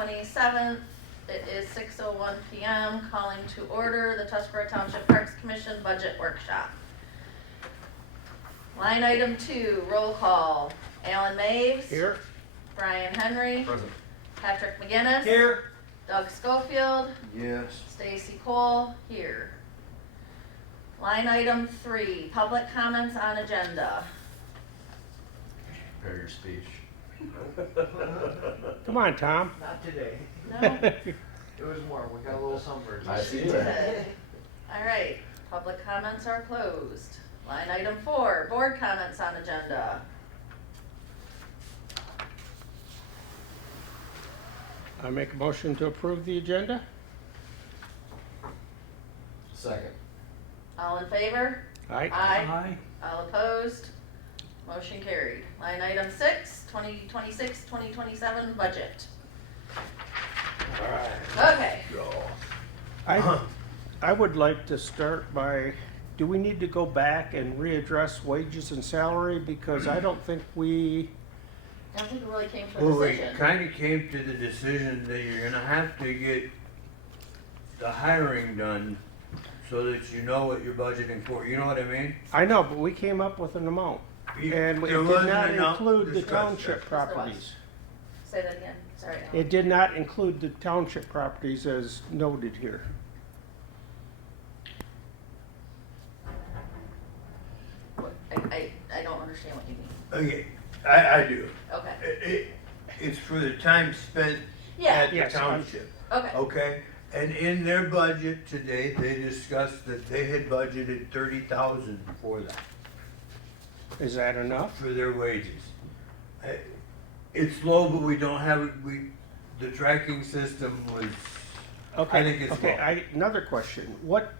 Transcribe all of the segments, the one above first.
27th. It is 6:01 p.m. Calling to order the Tuscarora Township Parks Commission Budget Workshop. Line item 2, roll call. Alan Maves. Here. Brian Henry. Present. Patrick McGinnis. Here. Doug Schofield. Yes. Stacy Cole. Here. Line item 3, public comments on agenda. Prepare your speech. Come on, Tom. Not today. No? It was warm. We got a little sunburned. I see Good. that. All right, public comments are closed. Line item 4, board comments on agenda. I make a motion to approve the agenda. Second. All in favor? Aye. Aye. All opposed? Motion carried. Line item 6, 2026-2027 budget. All right. Okay. I would like to start by, do we need to go back and readdress wages and salary? Because I don't think we, I don't think we really came to a Well, we decision. kinda came to the decision that you're gonna have to get the hiring done so that you know what you're budgeting for, you know what I mean? I know, but we came up with an amount. And it There did wasn't not enough include the discussion. township properties. Say that again, sorry. Alan. It did not include the township properties as noted here. I don't understand what you mean. Okay, I do. Okay, It's for the time spent yeah, at the Yes, township, okay, okay? And in their budget today, they discussed that they had budgeted 30,000 for that, Is that enough? for their wages. It's low, but we don't have, the tracking system was, Okay, I think it's okay, low. another question. What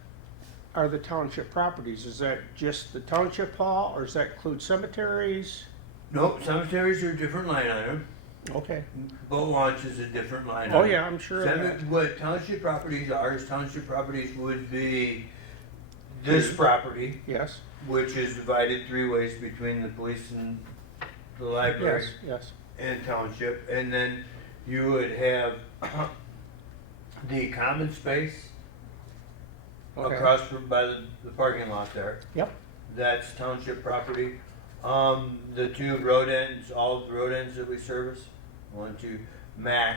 are the township properties? Is that just the township hall, or does that include cemeteries? nope, cemeteries are a different line item. Okay. Boat launch is a different line Oh, item. yeah, I'm sure of that. What township properties are, is township properties would be this property, Yes, which is divided 3 ways between the police and the library yes, yes. and township. And then you would have the common space Okay. across from by the parking lot there. Yep, That's township property. The 2 road ends, all of the road ends that we service, 1, 2, Mac,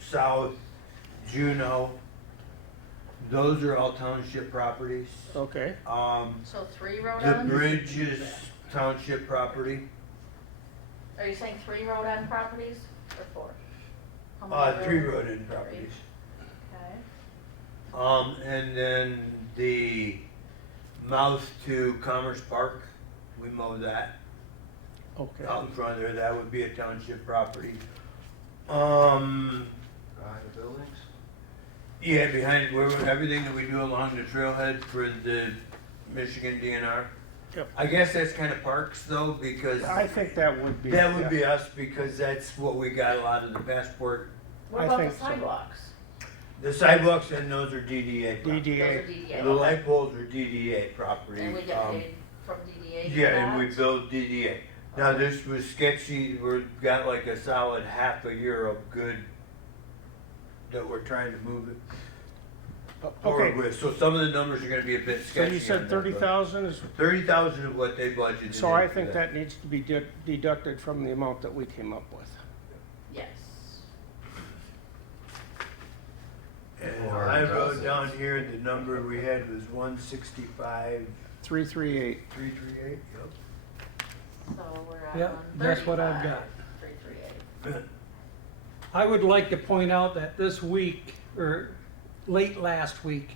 South, Juneau, those are all township properties. okay. so 3 road The ends? bridge is township property. Are you saying 3 road end properties or 4? How many 3 road end properties. Okay, And then the mouth to Commerce Park, we mow that. Okay. Out in front of there, that would be a township property. Behind the buildings. Yeah, behind where, everything that we do along the trailhead for the Michigan DNR. Yep. I guess that's kind of parks though, because I think that would be. that would yeah. be us, because that's what we got a lot of the passport. what I about think the so. sidewalks? The sidewalks and those are DDA. property. Those are DDA. DDA. The light poles are DDA property. And we get paid from DDA for Yeah, and we that? build DDA. Now, this was sketchy, we've got like a solid half a year of good that we're trying to move it forward Okay, with. So some of the numbers are gonna be a bit so sketchy. you said on that, 30,000 is, but 30,000 of what they budgeted. so I in for think that needs to be deducted from the amount that we came up with. Yes. And Or I does wrote it? down here, the number we had was 165, 338. 338, yep. So we're at Yep, that's what I've got. 338. I would like to point out that this week, or late last week,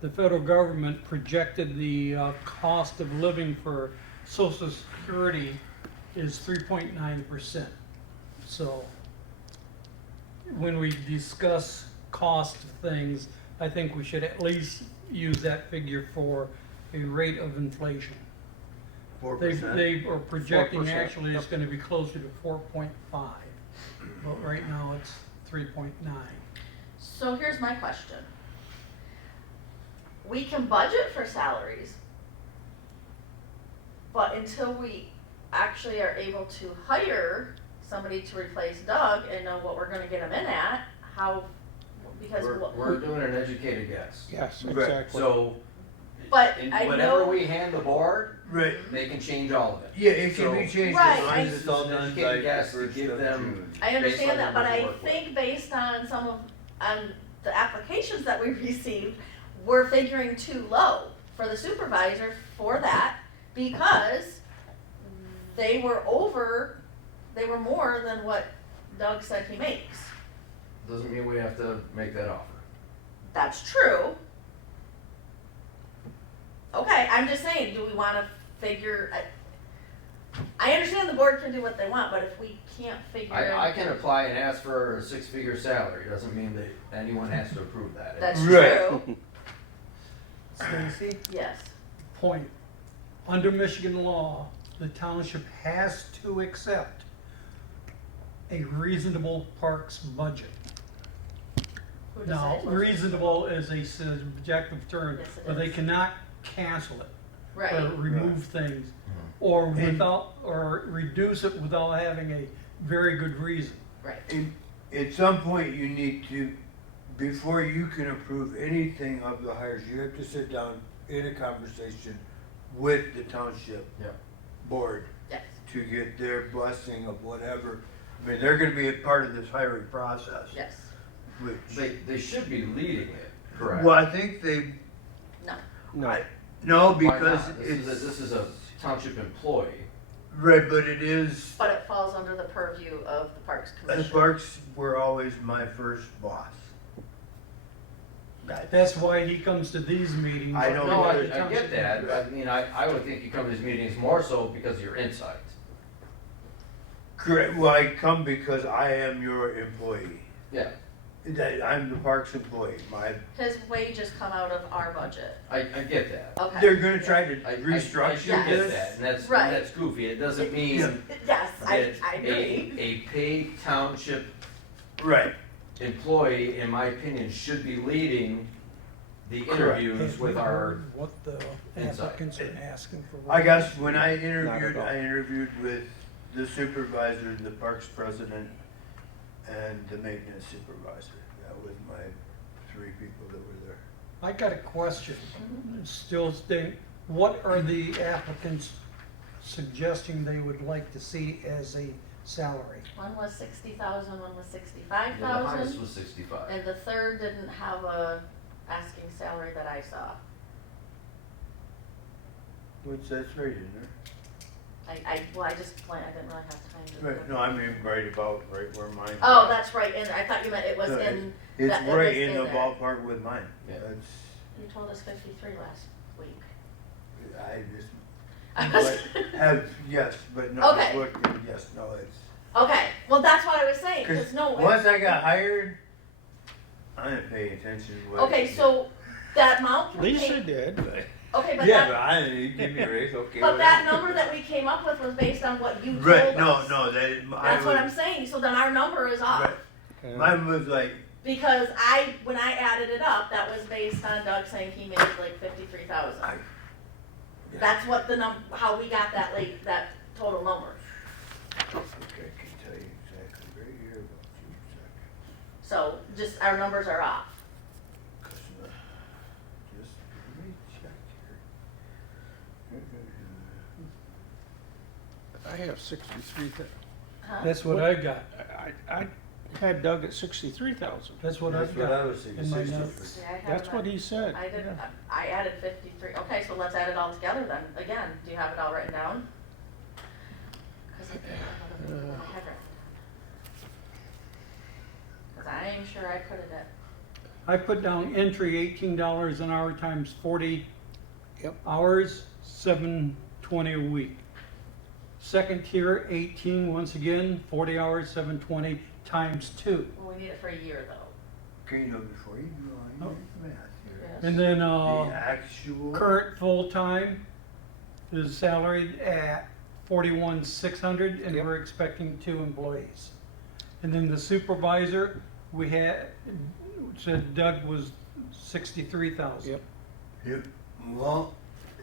the federal government projected the cost of living for Social Security is 3.9%. So when we discuss cost of things, I think we should at least use that figure for a rate of inflation. 4%. They are projecting 4%, actually it's gonna be closer to 4.5, but right now it's 3.9. So here's my question. We can budget for salaries, but until we actually are able to hire somebody to replace Doug and know what we're gonna get him in at, how, because what. We're doing an educated guess. Yes, Right. exactly. So, But and I whatever know, we hand the board, Right, they can change all of it. yeah, it can be So- changed Right, as long I- as it's all done by Educated the guess to first give of them- June. I understand based that, on but numbers I to work with. think based on on the applications that we received, we're figuring too low for the supervisor for that, because they were more than what Doug said he makes. Doesn't mean we have to make that offer. That's true. Okay, I'm just saying, do we wanna figure, I understand the board can do what they want, but if we can't figure. I can apply and ask for a six-figure salary, doesn't mean that anyone has to approve that. That's Right. true, Stacy, yes. point. Under Michigan law, the township has to accept a reasonable parks budget. Who Now, decides what's reasonable is a subjective term, Yes, it but they is. cannot cancel it or Right, remove things or reduce it without having a very good reason. right, At some point, you need to, before you can approve anything of the hires, you have to sit down in a conversation with the township Yep. board yes, to get their blessing of whatever. I mean, they're gonna be a part of this hiring process. yes, Which, They should be leading it, correct? well, I think they, no, No, no, Why because not? it's, This is a township employee. right, but it is, but it falls under the purview of the Parks the Commission. parks were always my first boss. That's why he comes to these meetings. I don't No, know. I get that, I mean, I would think you come to these meetings more so because of your insight. Correct, well, I come because I am your employee. Yeah, That, I'm the parks employee, His wages come out of our budget, I get that. okay. they're gonna try to I restructure get this. that, and that's, Right. that's goofy, it doesn't mean Yeah. Yes, I that agree, a paid township Right, employee, in my opinion, should be leading the interviews with our, What the Inside. applicants are asking for. I guess when Not at all. I interviewed with the supervisor, the parks president, and the maintenance supervisor. That was my three people that were there. I got a question, Mhm. still staying, what are the applicants suggesting they would like to see as a salary? one was 60,000, one was the 65,000. highest was 65. And the third didn't have a asking salary that I saw. Which that's right in there. I just planned, I didn't really have time to. Right, no, I mean, right where mine. Oh, that's right, and I thought you meant it was No, in, It's that- it right was in in the there. ballpark with mine. Yeah. That's, you told us 53 last week. I just, I was- but have, yes, but no, Okay. look, yes, no, it's. Okay, well, that's what I was saying, Cause cause no. once I got hired, I didn't pay attention to what. Okay, so that amount. we Lisa came- did. Okay, but Yeah, that, but I didn't give me a raise, okay. but that whatever. number that we came up with was based on what you told Right, no, us. no, that, That's what I'm saying, so then our number is off. Right. Mine was like, Because when I added it up, that was based on Doug saying he made like 53,000. I- That's what how we got that total number. okay, I can tell you exactly right here about you, second. So just, our numbers are off. Cause, just, let me check here. I have 63,000. Huh? That's what I got, I had Doug at 63,000. that's what I've That's what I got was thinking, in my 63. notes. Yeah, I have That's that. what he said. I did, yeah. I added 53. Okay, so let's add it all together then. Again, do you have it all written down? Cause I can't remember what I had written down. Cause I ain't sure I put it at. I put down entry $18 an hour times 40 Yep. hours, $720 a week. Second tier, 18, once again, 40 hours, $720 times 2. Well, we need it for a year though. Okay, you know, before you do all your math here. Yes. And then, The actual. current full-time is salaried at $41,600, and Yep. we're expecting 2 employees. And then the supervisor, we had, said Doug was 63,000. Yep. Yep, well,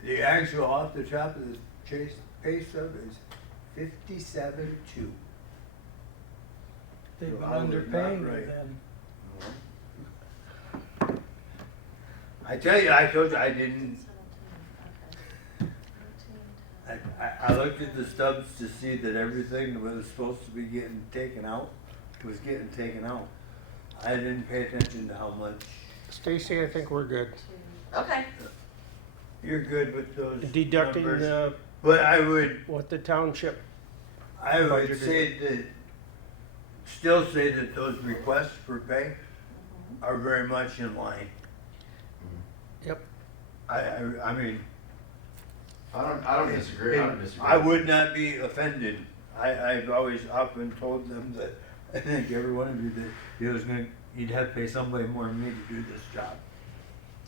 the actual off the top of the chase pay stub is 57.2. They've been I would not underpaying you write. then. I tell you, I told you, I didn't, 17, okay. 13 I looked at the stubs to see that everything that was supposed to be getting taken out was getting taken out. I didn't pay attention to how much. Stacy, I think we're good. Okay, You're good with those Deducting numbers. But I would what the township, Budgeted. Budgeted. Still say that those requests for pay are very much in line. yep, I mean, I don't disagree, I don't disagree. I would not be offended. I've always often told them that I think every one of you that you'd have to pay somebody more than me to do this job.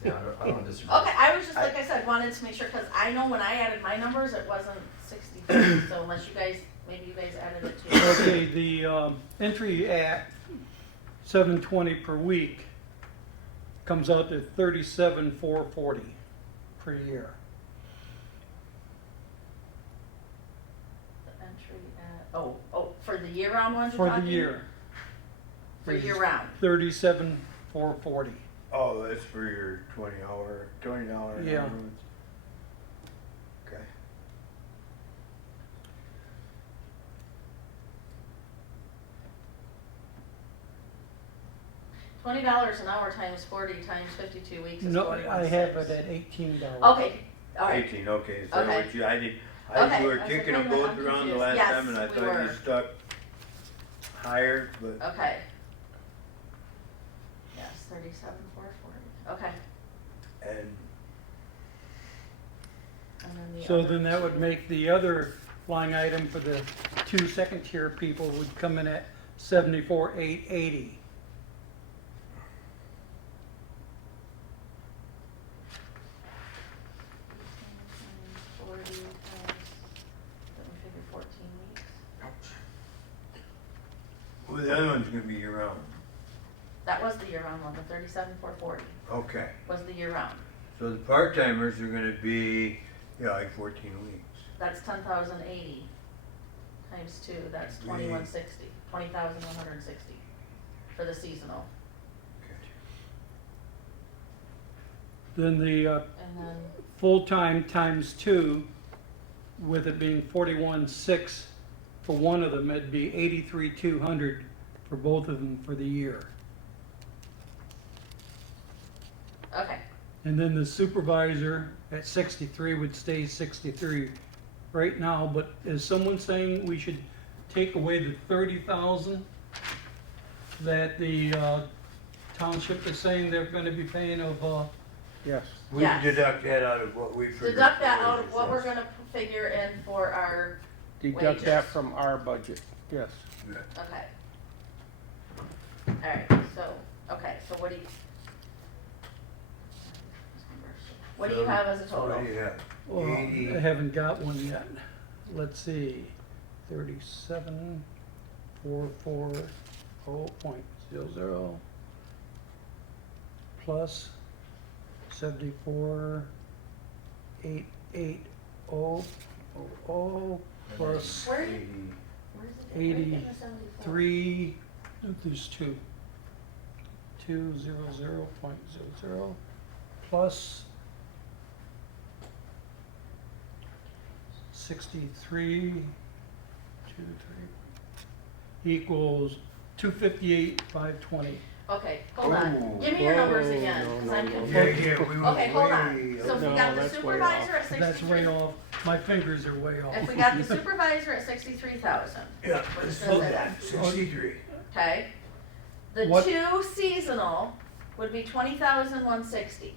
Yeah, I don't disagree. okay, I was just, like I said, wanted to make sure, cause I know when I added my numbers, it wasn't 63, so unless you guys, maybe you guys added it too. Okay, the entry at 720 per week comes out to 37,440 per year. The entry at, for the year-round ones you're For talking? the year, For year-round, 37,440. Oh, that's for your $20 an hour. Yeah. Okay. $20 an hour times 40 times 52 weeks is No, 41.6. I have it at $18. Okay, alright, 18, okay, is that Okay. what you, I did, Okay, we were I was kicking like, them wait a minute, both I'm around the confused. last Yes, time and I we thought were. you stuck higher, but, okay. Yes, 37,440, okay. and And then the So other then that two- would make the other line item for the two second tier people would come in at 74,880. times 40 times, let me figure 14 weeks. well, the other one's gonna be year round. That was the year-round one, the 37,440 Okay, was the year-round. so the part-timers are gonna be, like 14 weeks. That's 10,080 times two, that's 2160, 20,160 for the seasonal. Okay. Then the And then, full-time times two, with it being 41,600 for one of them, it'd be 83,200 for both of them for the year. okay, And then the supervisor at 63 would stay 63 right now, but is someone saying we should take away the 30,000 that the township is saying they're gonna be paying of, yes. We Yes. deduct that out of what we figured. deduct that for out of what we're wages. gonna figure in for our, Deduct that Wages. from our budget, yes. Yeah. okay. Alright, so, okay, so what do you? What do you have as a So total? what do you have? well, 80. I haven't got one yet. Let's see, 37,440.00 plus 74,880 plus Where do you- 80. Where's it? Where are you getting the 74? 3, there's 200.00 plus 63, equals 258,520. Okay, hold on, Ooh. give me your numbers Whoa, again, no, cause no, I'm no. confused. Yeah, yeah, we were Okay, hold on, way so if we No, got the that's way supervisor at That's way 63, off. My fingers are way off. if we got the supervisor at 63,000, Yeah, What let's says slow it? that, 63. okay? The What- two seasonal would be 20,160.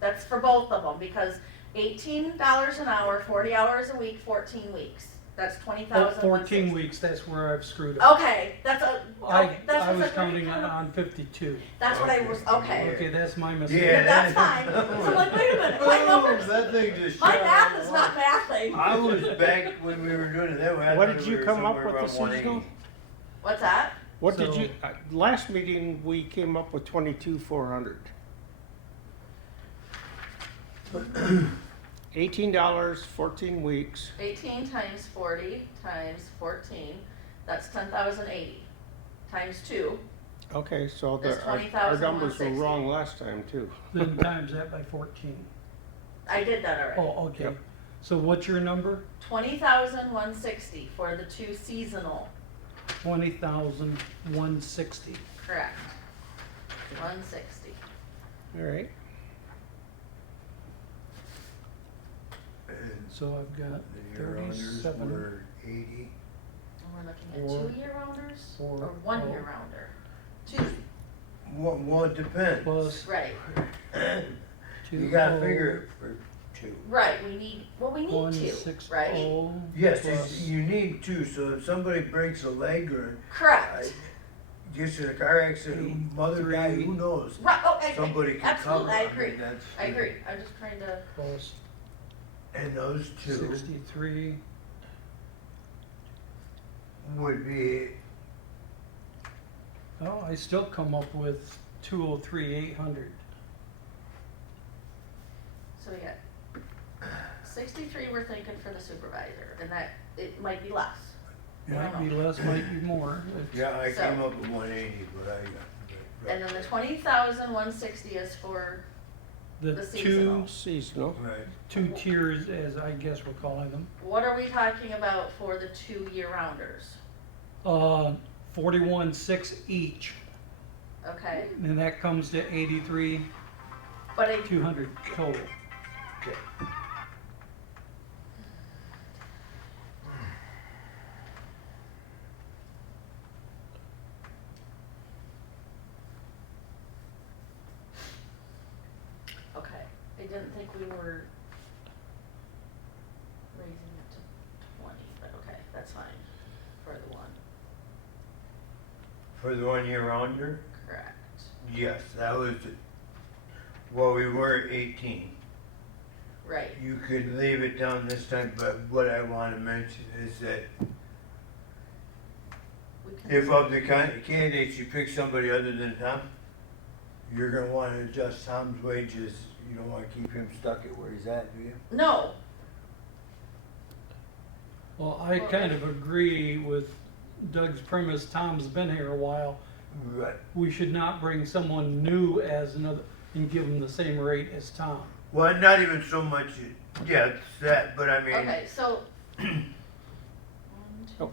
That's for both of them, because $18 an hour, 40 hours a week, 14 weeks. That's 20,160. 14 weeks, that's where I've screwed up. Okay, that's a, I, okay, that's I was what's a counting great on 52. That's what I was, okay. Okay, that's my mistake. Yeah, That's that- fine, so I'm like, wait a minute, my numbers, That thing just my shot math out is of not line. mathing. I was back when we were doing it that way. I What thought did we you were come up somewhere with around the seasonal? 180. What's that? What did So- you, last meeting, we came up with 22,400. $18, 14 weeks, 18 times 40 times 14, that's 10,080 times 2. Okay, so That's our numbers were 20,160. wrong last time too. Then times that by 14. I did that already. Oh, okay. Yep. So what's your number? 20,160 for the 2 seasonal. 20,160. Correct. 160. All right. And So I've got the year-rounders 37. were 80. And we're looking at Or- 2-year rounders or- or 1-year rounder? 2. Well, it depends. Plus Right. You gotta figure it for 2. Right. We need 2, 160. right? Yes, plus- you need 2, so if somebody breaks a leg or Correct. gets in a car accident, mother guy, who knows? Right. Oh, Somebody can absolutely. cover. I mean, agree. that's- I agree. I'm just trying to. Plus And those 2 63. would be, Oh, I still come up with 203,800. So we got 63 we're thinking for the supervisor, and that it might be less. I Might don't be know. less, might be more. It's- yeah, I So- came up with 180, but And then the 20,160 is for The the two, seasonal. Seasonal. right. two tiers, as I guess we're calling them. What are we talking about for the 2-year rounders? 41,600 each, Okay, and that comes to 83,200 but total. Okay. okay, I didn't think we were raising it to 20, but okay, that's fine for the 1. For the 1 year rounder? Correct. Yes, that was, well, we were at 18. Right. You could leave it down this time, but what I want to mention is that We can, if of the candidates you pick somebody other than Tom, you're gonna want to adjust Tom's wages. You don't want to keep him stuck at where he's at, do you? no, Well, I kind of agree with Doug's premise. Tom's been here a while. Right. We should not bring someone new as another and give them the same rate as Tom. Well, not even so much, yeah, it's that, but I mean, okay, so. 1, 2, 3. Oh.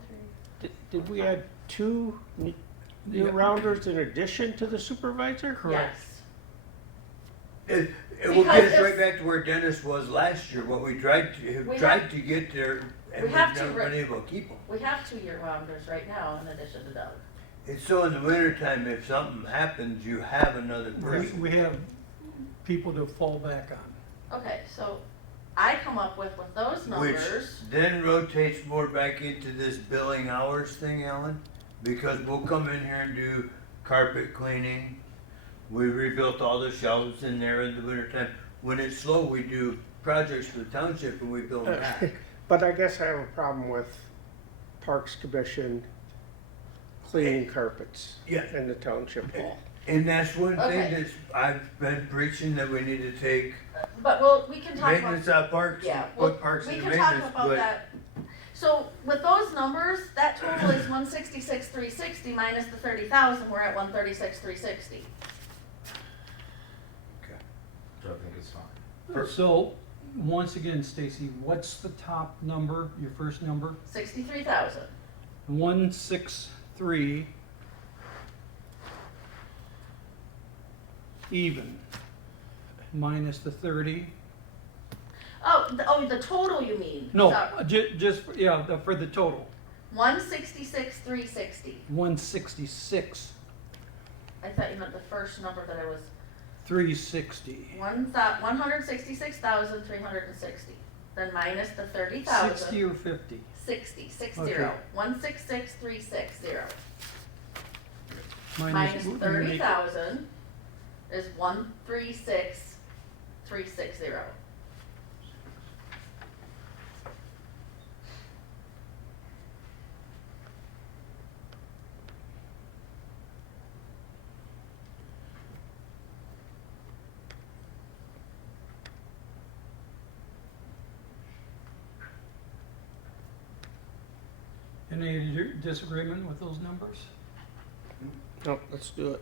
Did we add 2 year rounders in addition to the supervisor? Yes. it will Because get us right if- back to where Dennis was last year, what we tried to, We tried to get there, and we we've have to never re- been able to keep them. We have 2-year rounders right now in addition to Doug. It's so in the wintertime, if something happens, you have another person. We have people to fall back on. Okay, so I come up with those Which numbers. then rotates more back into this billing hours thing, Ellen, because we'll come in here and do carpet cleaning. We rebuilt all the shelves in there in the wintertime. When it's slow, we do projects for the township and we bill them back. But I guess I have a problem with Parks Commission cleaning carpets Yeah. in the township hall. And that's one thing Okay. that's, I've been preaching that we need to take But we can talk about. maintenance out parks, Yeah, and well, put parks we in can talk maintenance, about but that. So with those numbers, that total is 166,360 minus the 30,000, we're at 136,360. So I think it's fine. So, once again, Stacy, what's the top number, your first number? 63,000. 163 even, minus the 30. The total you mean? No, Sorry. just, yeah, for the total, 166,360. 166, I thought you meant the first number that I was, 360. 166,360. Then minus the 30,000. 60 or 50? 60, 60. Okay. 166,360. Minus Minus we make- 30,000 is 136,360. Any disagreement with those numbers? No, let's do it.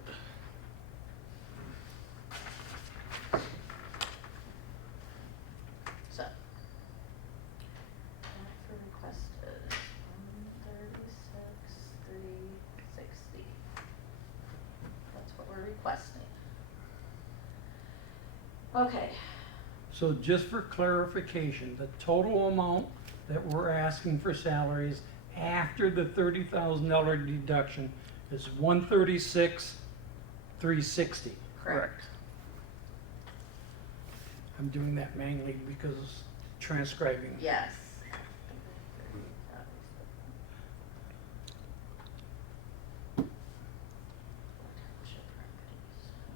So. For requested, 136,360. That's what we're requesting. Okay, So just for clarification, the total amount that we're asking for salaries after the $30,000 deduction is 136,360. correct. I'm doing that manually because transcribing. Yes.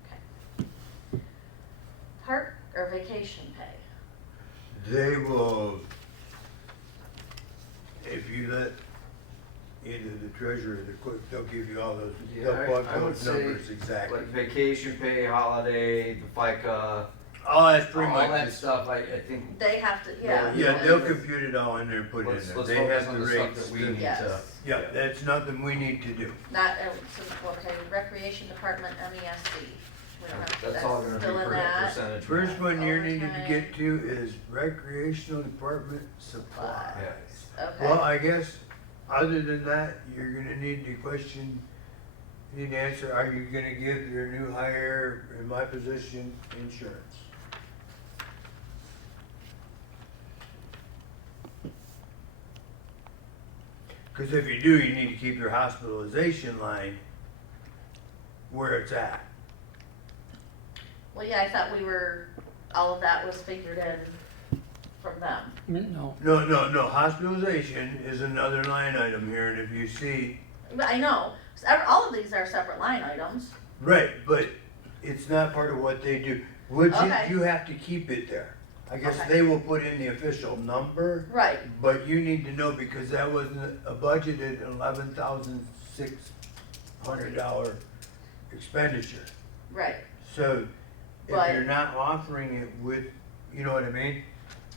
Okay. Park or vacation pay? They will, if you let either the treasurer or the clerk, they'll give you all those, they'll Yeah, plug I would those say, numbers exactly. Like vacation pay, holiday, the FICA, Oh, that's pretty all much, that it. stuff, I think. They have to, yeah. Yeah, they'll compute it all in there and put it in Let's there. let's They focus have on the the stuff rates. that we need to. Yes. Yeah, that's nothing we need to do. Not, okay, Recreation Department, MESC. We don't have- That's all gonna be still in per that. percentage. First one you needed to Overtime. get to is recreational department supplies. Okay. Well, I guess, other than that, you're gonna need to question, you need to answer, are you gonna give your new hire in my position insurance? Cause if you do, you need to keep your hospitalization line where it's at. Well, yeah, I thought we were, all of that was figured in from them. No, No, hospitalization is another line item here, and if you see, But I know, all of these are separate line items. right, but it's not part of what they do. Would Okay. you have to keep it there. I guess Okay. they will put in the official number, Right, but you need to know because that wasn't a budgeted $11,600 expenditure. right. So if Right. you're not offering it with, you know what I mean?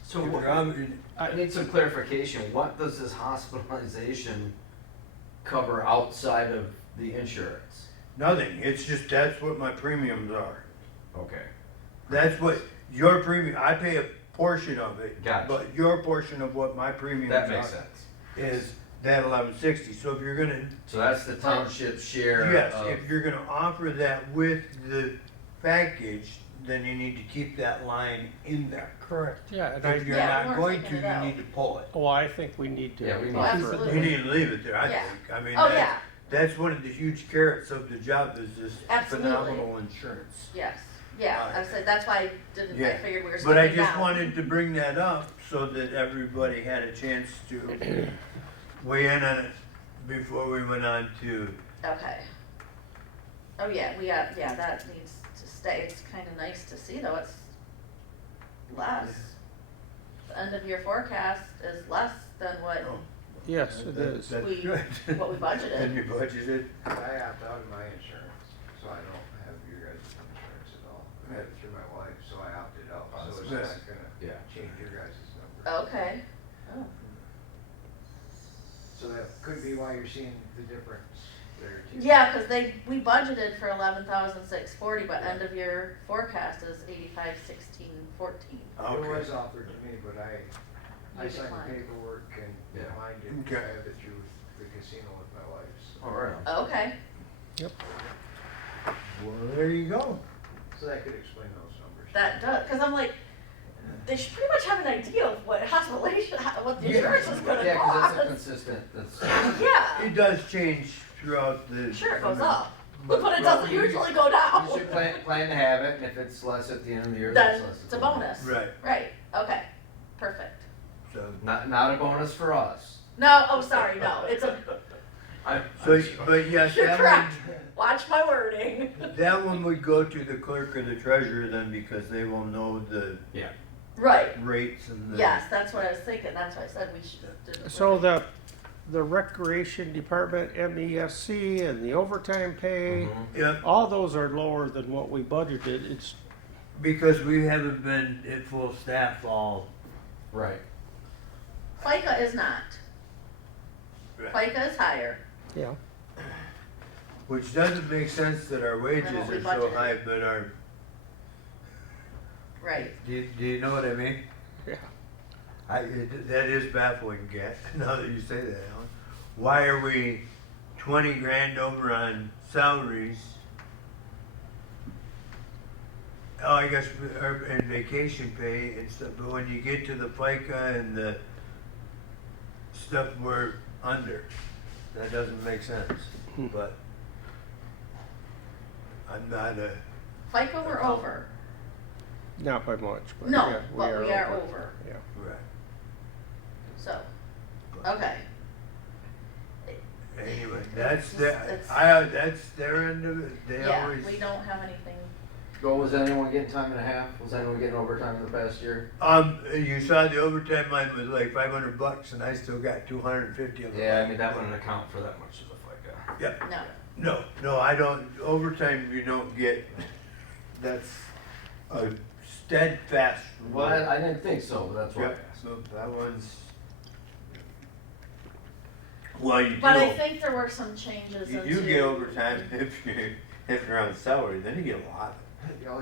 So If what- you're offering- I need some clarification, what does this hospitalization cover outside of the insurance? Nothing, it's just, that's what my premiums are. Okay. That's what your premium, I pay a portion of it. Gotcha. But your portion of what my premiums That makes are sense. is that 1160. So if you're gonna, So that's the township share yes, of, if you're gonna offer that with the package, then you need to keep that line in there. correct. Yeah, and If you're Yeah, we not weren't going to, taking it you out. need to pull it. well, I think we need to. Yeah, we need Oh, to- absolutely. You need to leave it there, I Yeah. think. I mean, Oh, yeah, that's one of the huge carrots of the job is this Absolutely. phenomenal insurance. yes, yeah, I said, that's why I didn't, I Yeah. figured we were But I skipping just down. wanted to bring that up so that everybody had a chance to weigh in on it before we went on to, Okay. Oh, yeah, we got, yeah, that needs to stay, it's kinda nice to see though, it's less. The end of year forecast is less than what, oh, Yes, it is. that's We- good. what we budgeted. And you budgeted, I opt out of my insurance, so I don't have your guys' insurance at all. I had it through my wife, so I opted out, Oh, so it's that's not nice. gonna Yeah. change your guys' number. Okay, oh, So that could be why you're seeing the difference there too. yeah, cause we budgeted for 11,640, but end of year forecast is 85,1614. It okay. was offered to me, but I You signed declined. the paperwork and Yeah. declined it, Okay. I have it through the casino with my wife, so. all right. Okay, Well, there you go. So that could explain those numbers. that does, cause I'm like, they should pretty much have an idea of what hospitalization, what the Yeah. insurance is gonna Yeah, cause that's a cost. consistent, that's, Yeah, It does change throughout the. sure, it goes up, But- but it doesn't usually go down. you should plan to have it, and if it's less at the end of the year, Then that's less. at it's the a end. bonus. Right, Right, okay, perfect. so, Not a bonus for us. No, oh, sorry, no, it's a, but yes, you're that correct, one, watch my wording. that one would go to the clerk or the treasurer then because they will know the Yeah. Right, rates and the. yes, that's what I was thinking, that's why I said we should do. So the recreation department, MESC, and the overtime pay, Mhm. Yep, all those are lower than what we budgeted. It's, because we haven't been at full staff all. Right. FICA is not, Right. FICA is higher, yeah, Which doesn't make sense that our wages Than what we are so budgeted. high, but our, Right. do you know what I mean? Yeah. That is baffling, Gat, now that you say that, Alan. Why are we 20 grand over on salaries? Oh, I guess, and vacation pay and stuff, but when you get to the FICA and the stuff we're under, that doesn't make sense, but I'm not a, FICA, we're over. Not by much, but No, yeah, but we are over. Yeah. right. So, okay. Anyway, It's that's just- that's their end of it, they Yeah, always. we don't have anything. Well, was anyone getting time and a half? Was anyone getting overtime in the past year? You saw the overtime line was like $500 and I still got 250 of it. Yeah, I mean, that wouldn't account for that much of the FICA. Yep. No. No, I don't, overtime you don't get, that's a steadfast rule. Well, I didn't think so, but that's why I Yep, asked. so that one's. Well, you do, But I think there were some changes you into. do get overtime if you're on salary, then you get a lot.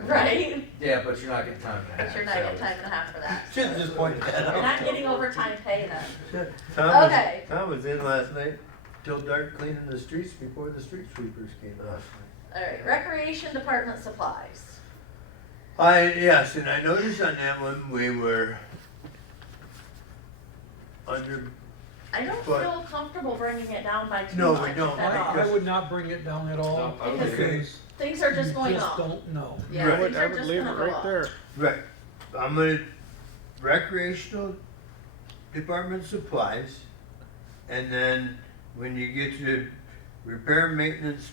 Right, Yeah, but you're not getting time and a but half. you're not getting time and a half for that. Should've just pointed that out. You're not getting overtime pay then. Tom Okay. was in last night till dark cleaning the streets before the street sweepers came last night. Alright, recreation department supplies. Yes, and I noticed on that one, we were under, I don't But- feel comfortable bringing it down by too No, much. we don't, if at all. I would not bring it down at all. No, I would Because- agree. Because Things are just you going just up. don't know. Yeah, Right. I would, things I are would just leave it gonna go right up. there. right, I'm gonna, recreational department supplies, and then when you get to repair and maintenance,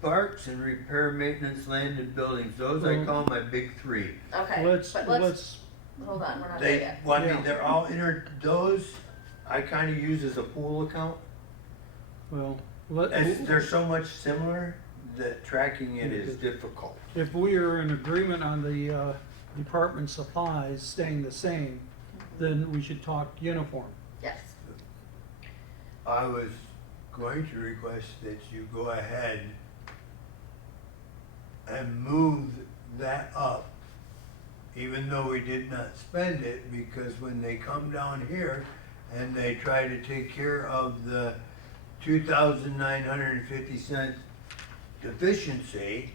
parks and repair, maintenance, land and buildings, those I Well- call my big three. Okay, Let's, but let's, hold on, we're not there They, yet. well, I mean, Yeah. they're all those I kinda use as a pool account. well, They're so much similar that tracking it is difficult. if we are in agreement on the department supplies staying the same, then we should talk uniform. Yes, I was going to request that you go ahead and move that up, even though we did not spend it, because when they come down here and they try to take care of the 2,950 cent deficiency,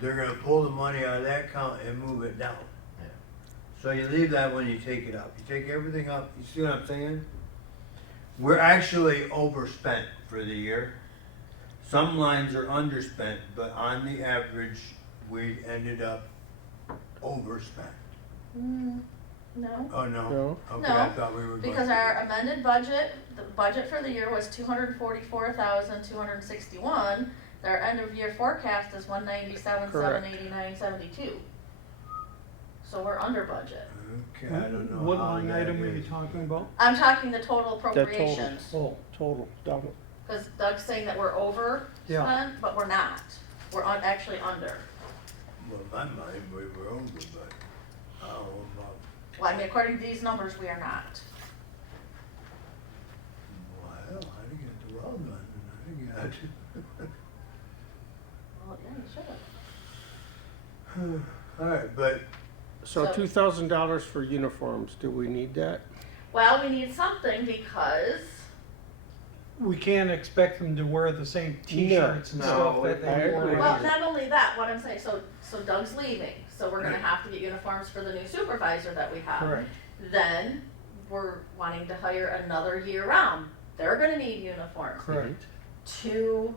they're gonna pull the money out of that account and move it down. Yeah. So you leave that when you take it up. You take everything up, you see what I'm saying? We're actually overspent for the year. Some lines are underspent, but on the average, we ended up overspent. no, Oh, no? No. Okay, I No, thought we were going. because our amended budget, the budget for the year was 244,261. Our end of year forecast is 197,789.72. So we're under budget. Okay, I don't know What how line that item are you is. talking about? I'm talking the total total. appropriations, Oh, Total, double. because Doug's saying that we're overspent, Yeah. but we're not. We're actually under. Well, in my mind, we were over, but I don't know about, Well, I mean, according to these numbers, we are not. well, I didn't get the well done, and I didn't get. Well, yeah, you should have. All right, but So So- $2,000 for uniforms, do we need that? Well, we need something because, we can't expect them to wear the same T-shirts and No, stuff that I they wore. agree. well, not only that, what I'm saying, so Doug's leaving, so we're gonna have to get uniforms for the new supervisor that we have. Correct. Then, we're wanting to hire another year round. They're gonna need uniforms. Correct. Two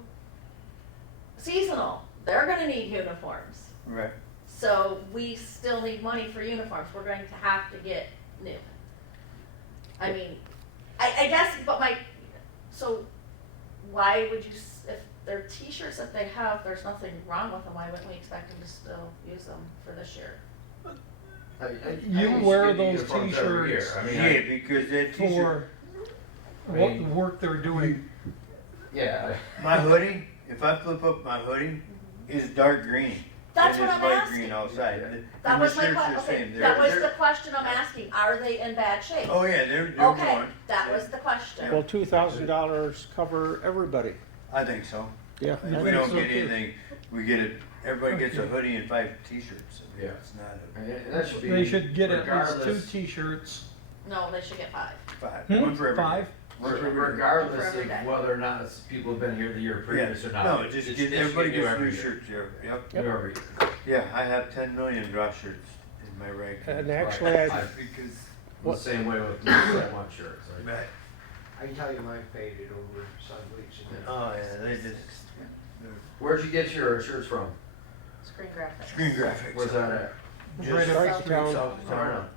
seasonal, they're gonna need uniforms. right. So we still need money for uniforms, we're going to have to get new. I mean, I guess, but so why would you, if they're t-shirts that they have, there's nothing wrong with them, why wouldn't we expect them to still use them for this year? You wear those T-shirts I mean, Yeah, because that t-shirt, for what the work they're doing. yeah, my hoodie, if I flip up my hoodie, is dark green. That's and what it's I'm light asking. green outside. That And was the my shirts are question, the same. okay, that was They're- the question I'm asking, are they in bad shape? Oh, yeah, they're Okay, worn. that was the question. Will $2,000 cover everybody? I think so. Yeah. I We think don't so, get too. anything, we get it, everybody gets a Okay. hoodie and 5 t-shirts. I mean, Yeah. it's not And that should be. They should get at least 2 regardless- t-shirts. No, they should get 5. a 5, Hmm? one for every. 5? Regardless For every of day. whether or not people have been here the year previous or not. No, just It get, should everybody new gets every new year. shirts, yep. New every year. Yeah, I have 10 million dress shirts in my rag. And Right. actually, I- Because, The same way with that one shirt. So. right. I can tell you mine faded over sun bleaching. Oh, yeah, they just, Where'd you get your shirts from? Screen graphics. screen graphics. Where's that at? Just Right right up street town. south of town.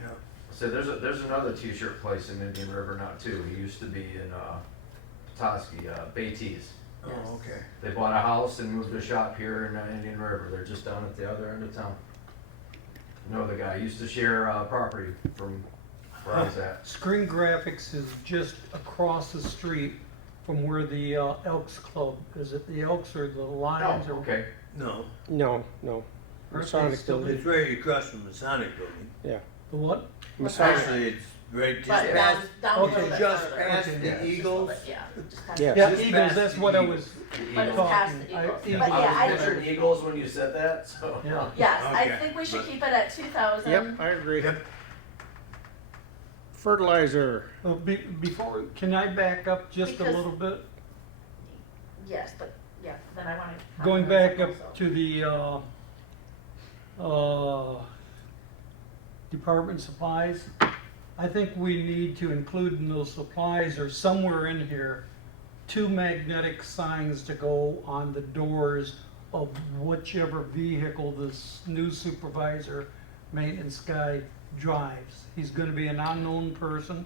Yeah. So there's another t-shirt place in Indian River now too. He used to be in Petoskey, Beatties. Oh, okay. They bought a house and moved their shop here in Indian River. They're just down at the other end of town. I know the guy used to share property from where I was at. Screen Graphics is just across the street from where the Elks Club, is it the Elks or the Lions? Oh, or okay. No, no. Aren't they Masonic still building. it's right across from the Masonic building. Yeah. The what? Masonic. Actually, it's right just But past, down a okay, little bit just further. past Okay. the Just a little Eagles. bit, Yeah, just past Yeah. Yeah, Just Eagles, past that's the what I Eagles. was But it's past the talking. Eagles. Eagles. But yeah, I was I, picturing Eagles when you said that, so. Yeah. yes, I Okay. think we should But- keep it at 2,000. Yep, I agree. Yep. Fertilizer. Well, before, can I back up just a Because- little bit? Yes, but, yeah, then I want to. Going back up to the, department supplies, I think we need to include in those supplies or somewhere in here, 2 magnetic signs to go on the doors of whichever vehicle this new supervisor, maintenance guy drives. He's gonna be an unknown person,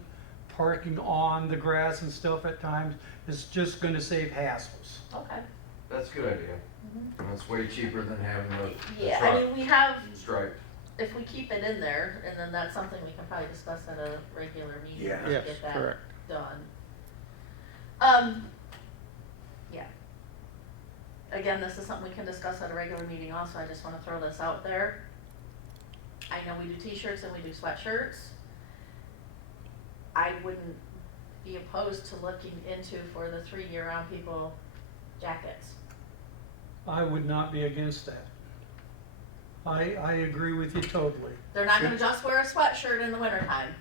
parking on the grass and stuff at times. It's just gonna save hassles. Okay, That's a good idea. And it's way cheaper than having the yeah, truck I mean, we have, stripe. if we keep it in there, and then that's something we can probably discuss at a regular meeting Yeah. to Yes, get that correct. done. Yeah. Again, this is something we can discuss at a regular meeting also, I just wanna throw this out there. I know we do t-shirts and we do sweatshirts. I wouldn't be opposed to looking into for the 3 year-round people jackets. I would not be against that. I agree with you totally. They're not gonna just wear a sweatshirt in the wintertime.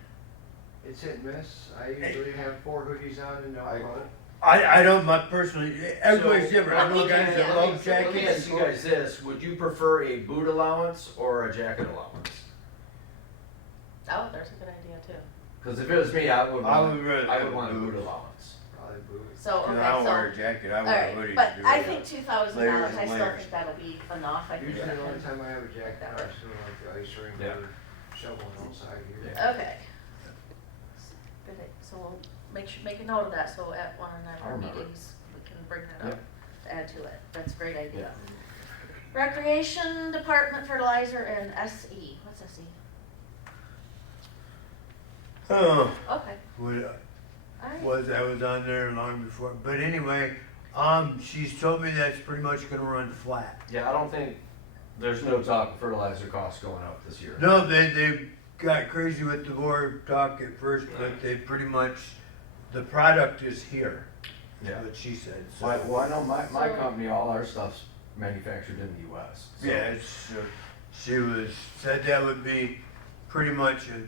It's hit and miss. I usually have 4 hoodies on and I'll hunt. I don't, my personally, everybody's So, different. I let know me- guys that yeah, love Let me jackets. ask you guys this, would you prefer a boot allowance or a jacket allowance? Oh, there's a good idea too. Cause if it was me, I would I want, would rather I have would want a boots. boot allowance. Probably boots. So, okay, I don't wear so, a jacket, I wear a alright, hoodie. but to do I it. think $2,000, Layers I and still layers. think that'll be enough, I think Usually that the only can- time I have a jacket, I was doing like the ice rink Yeah. or shoveling outside here. Yeah. Okay. Good, so we'll make a note of that, so at one of I'll our remember. meetings, we can bring that Yeah. up, to add to it, that's a great idea. Recreation Department fertilizer and SE, what's SE? Oh, Okay, what, alright, I was on there long before, but anyway, she's told me that's pretty much gonna run flat. Yeah, I don't think, there's no talk of fertilizer costs going up this year. No, they got crazy with the board talk at first, but they pretty much, the product is here, is Yeah. what she said, Well, so. well, I know my So- company, all our stuff's manufactured in the US. So- Yeah, it's, said that would be pretty much a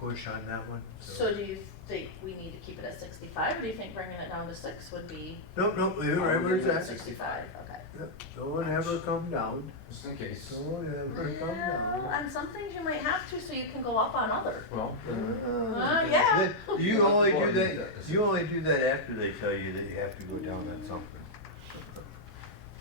push on that one, so do you think we need to keep it at 65, or do you think bringing it down to 6 would be? Nope, you're right, where's that? 65, okay. Yep, don't ever come down, Just in case. don't ever come Well, down. on some things you might have to, so you can go up on other. Well, then, Yeah. You only do Well, that, you only do that after they tell you that you have to go down on something.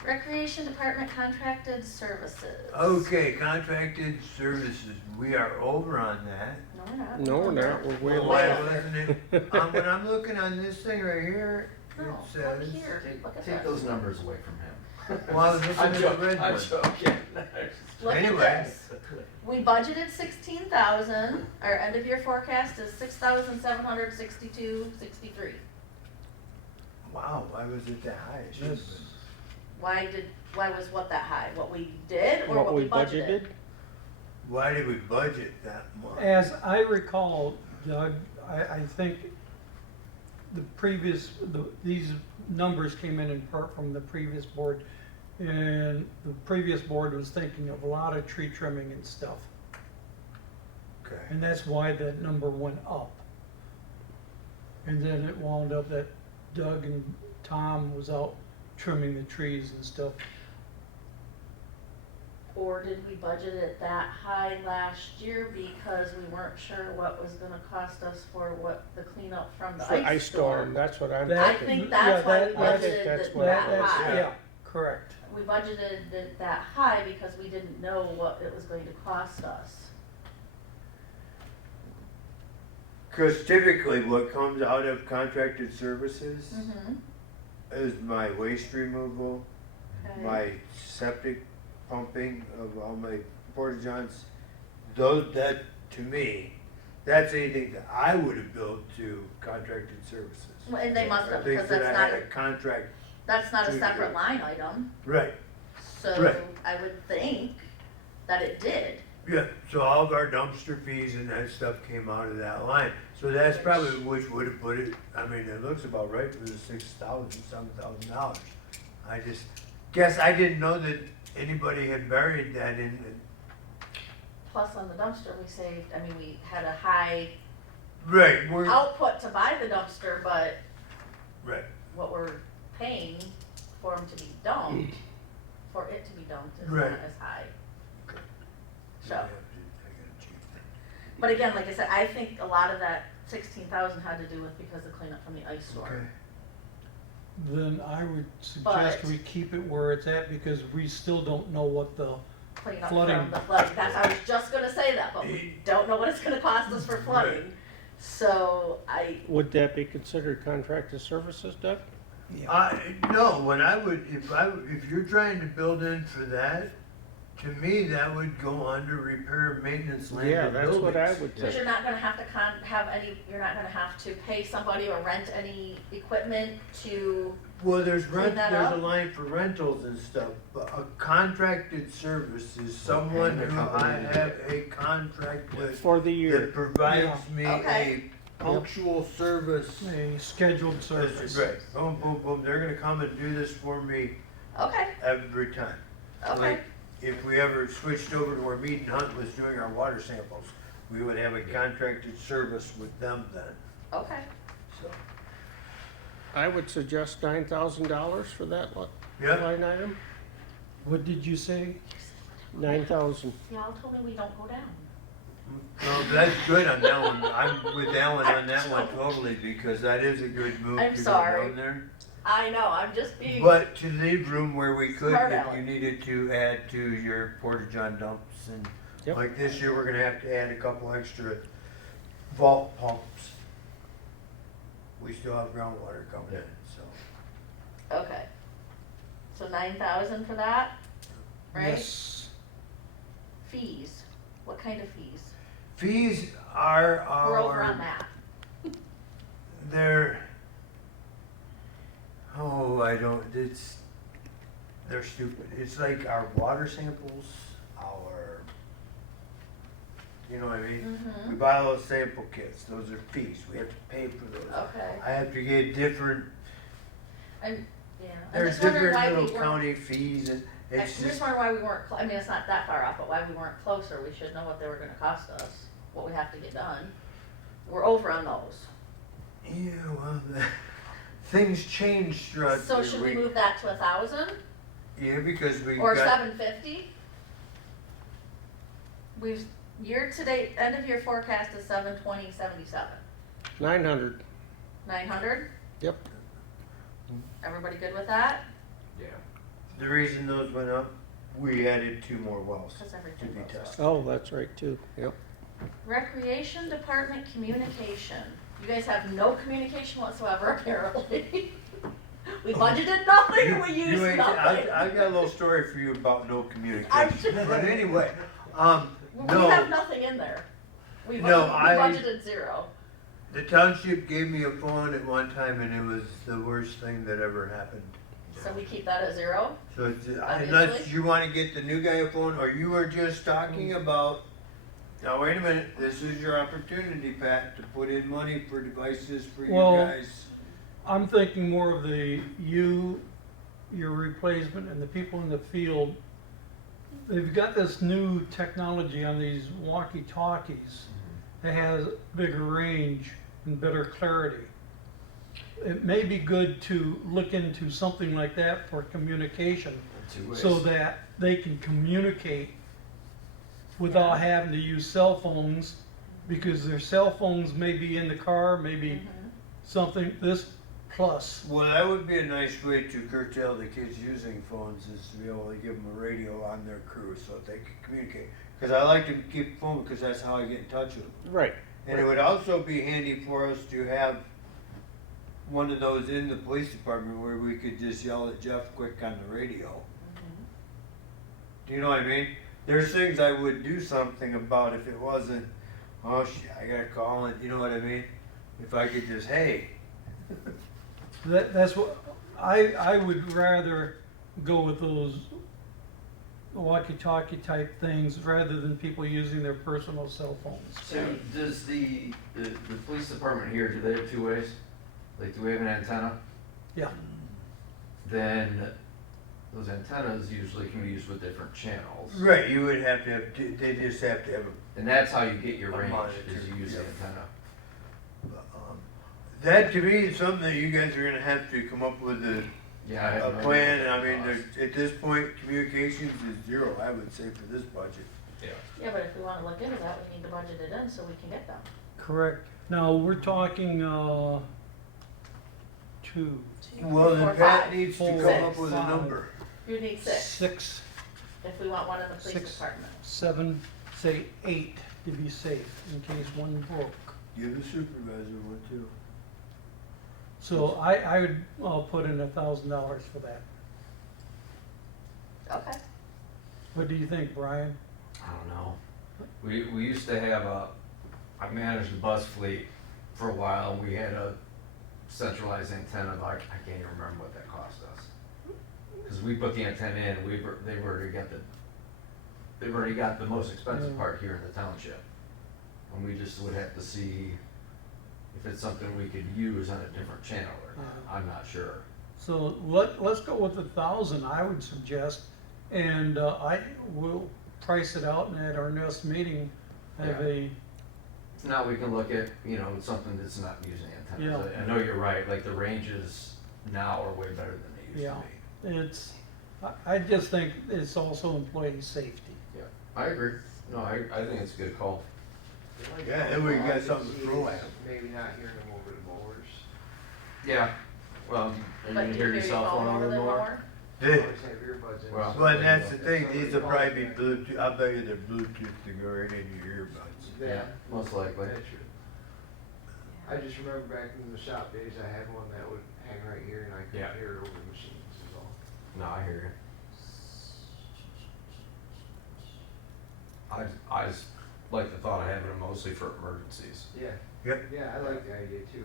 Recreation Department contracted services. Okay, contracted services, we are over on that. No, we're not. No, we're not. We're way Well, Way why over. wasn't it, when I'm looking on this thing right here, No, it look says. here, look at take this. those numbers away from him. Well, I was looking I'm at the joking, red I'm one. joking. Look Anyway. at this. We budgeted 16,000, our end of year forecast is 6,762.63. Wow, why was it that high? It should've Yes. been- Why was what that high? What we did or What what we we budgeted? budgeted? Why did we budget that much? As I recall, Doug, I think the previous, these numbers came in part from the previous board. And the previous board was thinking of a lot of tree trimming and stuff. Okay. And that's why that number went up. And then it wound up that Doug and Tom was out trimming the trees and stuff. Or did we budget it that high last year because we weren't sure what was gonna cost us for what the cleanup from the For ice storm? that's what I'm That- I thinking. think that's why we that- I think budgeted that's it what that it is, high. Yeah, correct. We budgeted it that high because we didn't know what it was going to cost us. Cause typically what comes out of contracted services Mm-hmm. is my waste removal, Okay. my septic pumping of all my porta johns. Those, that, to me, that's anything that I would have billed to contracted services. Well, and they must have, Things because that that's I not, had a contract, that's not a to separate do. line item, right, so Right. I would think that it did. yeah, so all of our dumpster fees and that stuff came out of that line. So that's probably which would have put it, I mean, it looks about right for the $7,000. I just guess I didn't know that anybody had buried that in Plus on the dumpster, we saved, I mean, we had a high right, we're, output to buy the dumpster, but right, what we're paying for them to be dumped, for it to be dumped is Right. not as high. I So, gotta check that. but again, like I said, I think a lot of that 16,000 had to do with because of cleanup from the ice storm. Okay. Then I would suggest But- we keep it where it's at because we still don't know what the, Cleanup Flooding. from the flooding, that's, I was just gonna say that, but we don't know what it's gonna cost us for flooding. So Would that be considered contracted services, Doug? No, when I would, if you're trying to build in for that, to me, that would go under repair and maintenance land Yeah, of that's what I buildings. would But think. you're not gonna have to have any, you're not gonna have to pay somebody or rent any equipment to, Well, there's Clean that there's a up? line for rentals and stuff, but a contracted service is someone the who company I to do have it. a contract with For the year. that provides me Okay. a punctual service. a scheduled service. Right, boom, boom, boom, they're gonna come and do this for me okay, every time. okay, Like, if we ever switched over to where Mead and Hunt was doing our water samples, we would have a contracted service with them then, okay. so. I would suggest $9,000 for that Yeah, line item. What did you say? 9,000. Y'all told me we don't go down. no, that's good on that one, I'm with Alan on that one totally, because that is a good move I'm to go sorry. down there. I know, I'm just being. But to leave room where we could, Smart if aleck. you needed to add to your porta john dumps and, Yep. like this year, we're gonna have to add a couple extra vault pumps. We still have groundwater coming in, so. Okay. So 9,000 for that, right? Yes. Fees, what kind of fees? Fees are We're over on our, that. they're, oh, I don't, they're stupid. It's like our water samples, our, you know what I mean? We Mm-hmm, buy those sample kits, those are fees, we have to pay for those. okay. I have to get different, I'm, yeah, I'm there's just wondering different why we little weren't, county fees and I'm it's just just, wondering why we weren't, I mean, it's not that far off, but why we weren't closer, we should know what they were gonna cost us, what we have to get done. We're over on those. yeah, well, things change throughout So the should we week. move that to 1,000 Yeah, because we or got, 750? We've, year to date, end of year forecast is 720.77. 900. 900? Yep. Everybody good with that? Yeah. the reason those went up, we added 2 more wells Because to everything be goes up. tested. Oh, that's right, too. Yep. Recreation Department communication. You guys have no communication whatsoever, apparently. We budgeted nothing and we used You ain't- nothing. I got a little story for you about no I'm communication, just- but anyway, We no. have nothing in there. We No, budgeted 0. The township gave me a phone at one time and it was the worst thing that ever happened. So we keep that at 0? So it's, unless Obviously. you wanna get the new guy a phone, or you were just talking about, now wait a minute, this is your opportunity, Pat, to put in money for devices for you Well, guys. I'm thinking more of your replacement and the people in the field. They've got this new technology on these walkie-talkies that has bigger range and better clarity. It may be good to look into something like that for communication, Two ways. so that they can communicate without having to use cell phones, because their cell phones may be in the car, maybe something, this plus. Well, that would be a nice way to curtail the kids using phones, is to be able to give them a radio on their crew so that they can communicate. Because I like to keep a phone because that's how I get in touch with them. Right. And it would also be handy for us to have one of those in the police department where we could just yell at Jeff quick on the radio. Do you know what I mean? There's things I would do something about if it wasn't, oh shit, I gotta call it, you know what I mean? If I could just, hey. That's what, I would rather go with those walkie-talkie type things rather than people using their personal cell phones. So does the police department here, do they have two ways? Like, do we have an antenna? Yeah, Then those antennas usually can be used with different channels. Right, you would have to have, they just have to have a And that's how you get your A range, monitor, is you use the yeah. antenna. that to me is something that you guys are gonna have to come up with a Yeah, I have no idea plan. what I that mean, costs. at this point, communications is zero, I would say, for this budget. Yeah, but if we wanna look into that, we need to budget it in so we can get them. correct. Now, we're talking, two, Well, then Four, Pat five. needs to Four, come up six. with a number. You need six, six, if we want one in the police Six. department. 7, say 8 to be safe in case one broke. Give the supervisor one too. So I would, put in $1,000 for that. Okay. What do you think, Brian? I don't know. We used to have I managed the bus fleet for a while, and we had a centralized antenna, but I can't even remember what that cost us. Cause we put the antenna in, they've already got the most expensive Yeah. part here in the township. And we just would have to see if it's something we could use on a different channel or not. Yeah. I'm not sure. So let's go with 1,000, I would suggest, and I will price it out, and at our next meeting, have Yeah. a, Now we can look at, something that's not using antennas. Yeah. I know you're right, like the ranges now are way better than they used Yeah. to be. it's, I just think it's also employee safety. I agree. No, I think it's a good call. Yeah, then we got something to throw at 'em. Maybe not hearing them over the mowers. Yeah. Well, and But you do can hear your yourself phone on a over the little more. mower? They- Always have earbuds in. Well- But that's the thing, these will probably be Bluetooth, I'll bet you they're Bluetooth to go right into your earbuds. Yeah, most likely. That's true. I just remember back in the shop days, I had one that would hang right here and I Yeah. could hear it over the machines is all. No, I hear you. I just like the thought of having them mostly for emergencies. Yeah. Yep. Yeah, I like the idea too.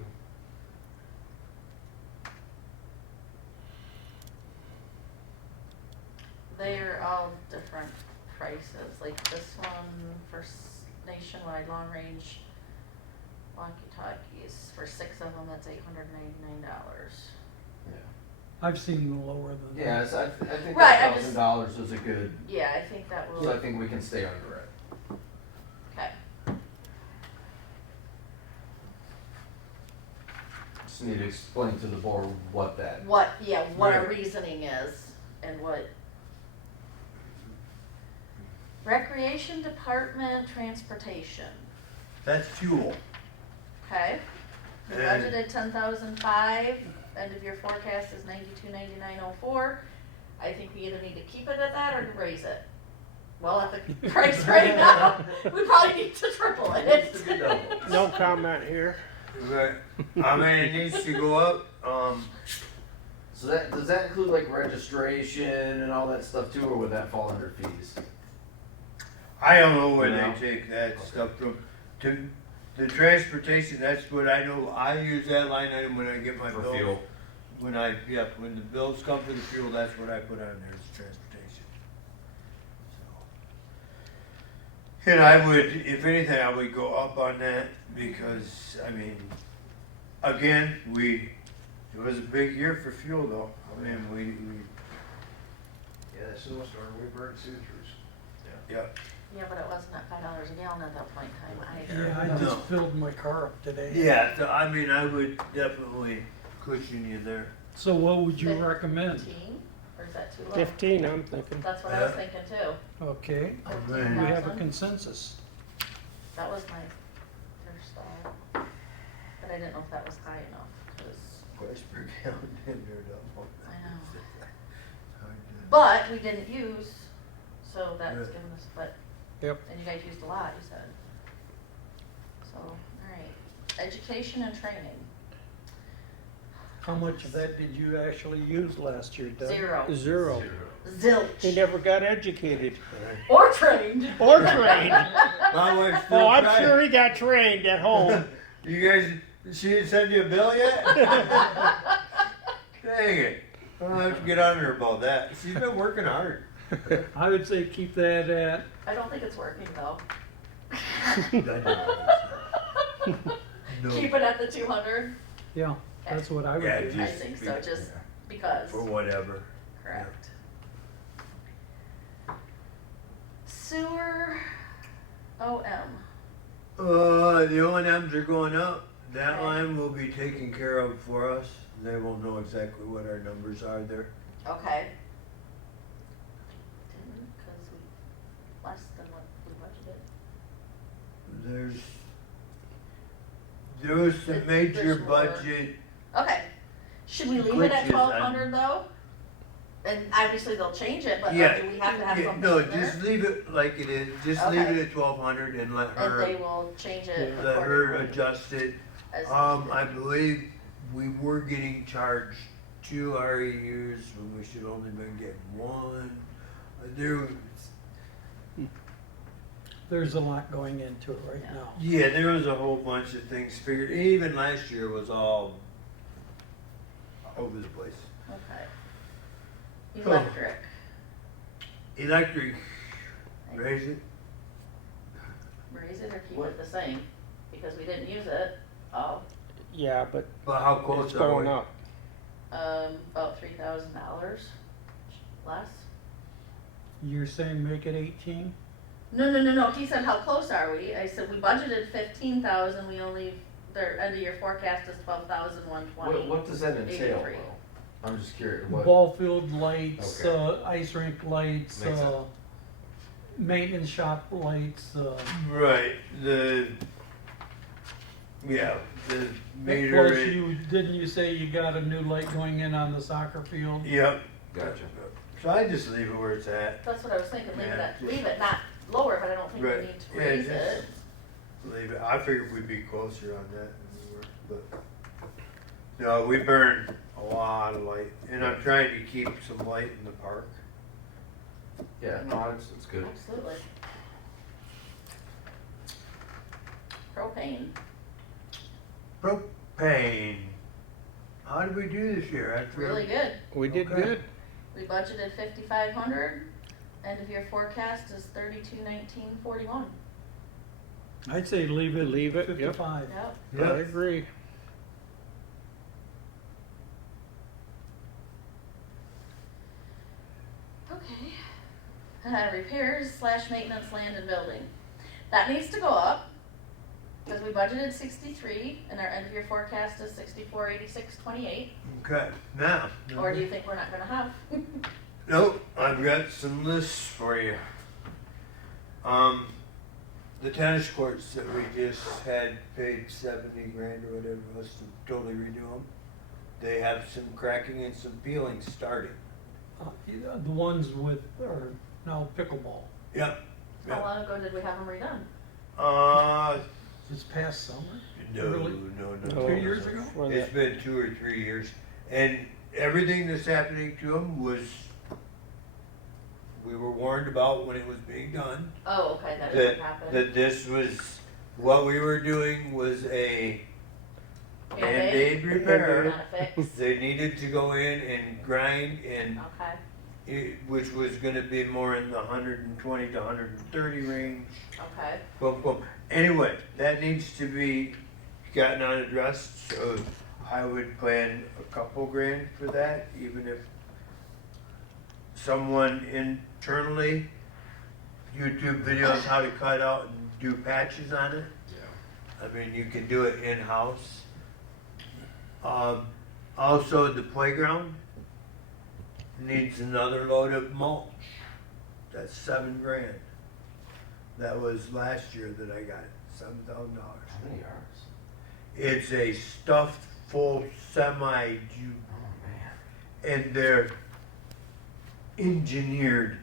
They're all different prices, like this one for nationwide long range walkie-talkies, for 6 of them, that's $899. Yeah. I've seen them lower than that. Yeah, I think Right, that I just- $1,000 is a good, Yeah, I think that will, so I think we can stay under it. okay. Just need to explain to the board what that, What our Right. reasoning is and what. Recreation Department Transportation, That's fuel. okay? We And- budgeted 10,005, end of year forecast is 929904. I think we either need to keep it at that or raise it. Well, at the price right now, we probably need to triple it. It's a good double. No comment here. Right. I mean, it needs to go up, So does that include like registration and all that stuff too, or would that fall under fees? I don't know where No. they take that stuff from. To the transportation, that's what I know. I use that line item when I get my For bill. fuel? When the bills come for the fuel, that's what I put on there is transportation. So. And I would, if anything, I would go up on that because, I mean, again, we It was a big year for fuel though. I mean, we Yeah, the snowstorm, we burned suitors. yeah. Yeah, but it wasn't at $5 a gallon at that point in time either. Yeah, I No. just filled my car up today. Yeah, so, I mean, I would definitely cushion you there. So what would you recommend? 15, or is that too low? 15, I'm thinking. That's what I was thinking too. Okay, Man. we have a 15,000. consensus. That was my first thought, but I didn't know if that was high enough, cause Price per gallon ended up. I know. But we didn't use, so that's Yeah. giving us, but. Yep. And you guys used a lot, you said. So, alright, education and training, How much of that did you actually use last year, Doug? 0, Zero. He zilch, never got educated or trained. or trained. My wife's still Oh, I'm trying. sure he got trained at home. You guys, she didn't send you a bill yet? Dang it. I'll have to get on her about that. She's been working hard. I would say keep that at, I don't think it's working though. No. Keep it at the 200, yeah, that's what I would Yeah, do. I think so, just because, For whatever. correct. Sewer, OM, The O&Ms are going up. That Okay. line will be taken care of for us. They won't know exactly what our numbers are there. okay. Didn't, cause we, less than what we budgeted. There was some There's major more. budget. Okay, should we leave it at Glitches on- 1,200 though? And obviously they'll change it, but Yeah, do we have to have yeah, something no, in there? just leave it like it is. Just leave Okay. it at 1,200 and let And they her, will change it let her accordingly adjust it. as I needed. believe we were getting charged 2 REUs when we should only been getting 1. There's a lot going into it right Yeah. now. Yeah, there was a whole bunch of things figured. Even last year was all over the place. Okay. Electric, Electric, raise it. raise it or keep it the same, because we didn't use it, Yeah, but But how close it's are going we? up. about $3,000 less. You're saying make it 18? No, he said, how close are we? I said, we budgeted 15,000, we only, their end of year forecast is 12,120. What does that entail 83. though? I'm just curious, what? Ball field lights, Okay. ice rink lights, Makes sense. maintenance shop lights, Right, the meter. plus didn't you say you got a new light going in on the soccer field? Yep. Gotcha. So I just leave it where it's at. That's what I was thinking, Yeah. leave it, not lower, but I don't think we Right. need to Yeah, raise just- it. Leave it. I figured we'd be closer on that than we were, but no, we burned a lot of light, and I'm trying to keep some light in the park. Yeah, no, it's good. Absolutely. Propane, Propane. How did we do this year? After really good. We did Okay. good. We budgeted 5,500, end of year forecast is 32,1941. I'd say leave it. Leave it, yep. 55. Yep. I Yeah. agree. Okay. Repairs / maintenance, land and building. That needs to go up, because we budgeted 63, and our end of year forecast is 64,8628. Okay. Now. Or do you think we're not gonna have? Nope, I've got some lists for you. The tennis courts that we just had paid 70 grand or whatever it was to totally redo them. They have some cracking and some peeling starting. Yeah, the ones with are now pickleball. Yep. How Yep. long ago did we have them redone? This past summer? No, Really? no. No. 2 years ago? For It's that- been 2 or 3 years, and everything that's happening to them was, we were warned about when it was being done. Oh, okay, that That, didn't happen. that this was, what we were doing was a Band-Aid repair. Not a fix. They needed to go in and grind and, Okay, which was gonna be more in the 120 to 130 range. okay. Boom, boom. Anyway, that needs to be gotten unaddressed, so I would plan a couple grand for that, even if someone internally, YouTube videos how to cut out and do patches on it. Yeah. I mean, you can do it in-house. Also, the playground needs another load of mulch. That's $7,000. That was last year that I got it, $7,000. How many yards? It's a stuffed full semi, Oh, man. and they're engineered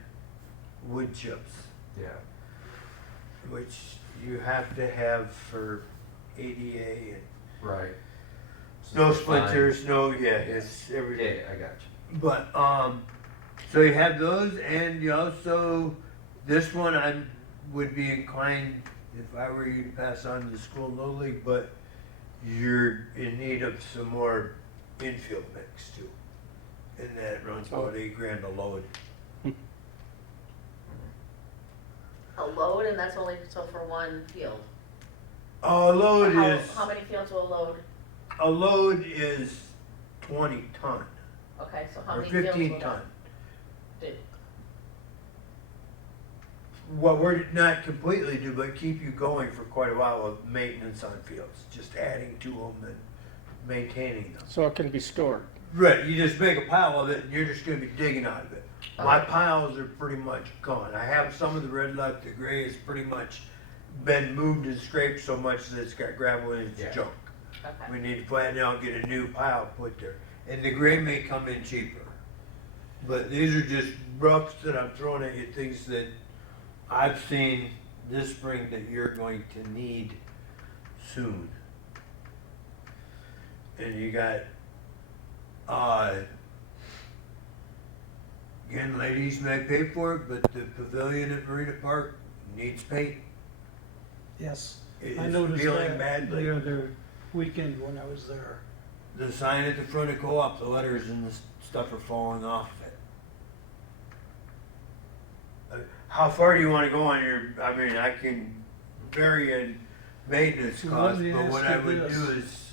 wood chips, Yeah. which you have to have for ADA and Right. no Fine. splinters, it's everything. Yeah, I got you. But, so you have those, and you also, this one I would be inclined, if I were you, to pass on to the school Little League, but you're in need of some more infield mix too. And that runs about $8,000 a load. A load, and that's only so for one field. A load How- is, How many fields will a load? a load is 20 ton, Okay, so how or many fields will 15 that ton. do? What we're not completely do, but keep you going for quite a while with maintenance on fields, just adding to them and maintaining them. So it can be stored. Right, you just make a pile of it and you're just gonna be digging out of it. My piles are pretty much gone. I have some of the red left, the gray has pretty much been moved and scraped so much that it's got gravel in its Yeah. junk. Okay. We need to flatten out, get a new pile put there. And the gray may come in cheaper. But these are just roughs that I'm throwing at you, things that I've seen this spring that you're going to need soon. And you got, again, ladies may pay for it, but the pavilion at Marina Park needs paint. Yes, It I is noticed peeling that badly. the other weekend when I was there. The sign at the front of Co-op, the letters and the stuff are falling off it. How far do you wanna go on your, I mean, I can vary in maintenance Well, costs, let me but what I ask you would this. do is,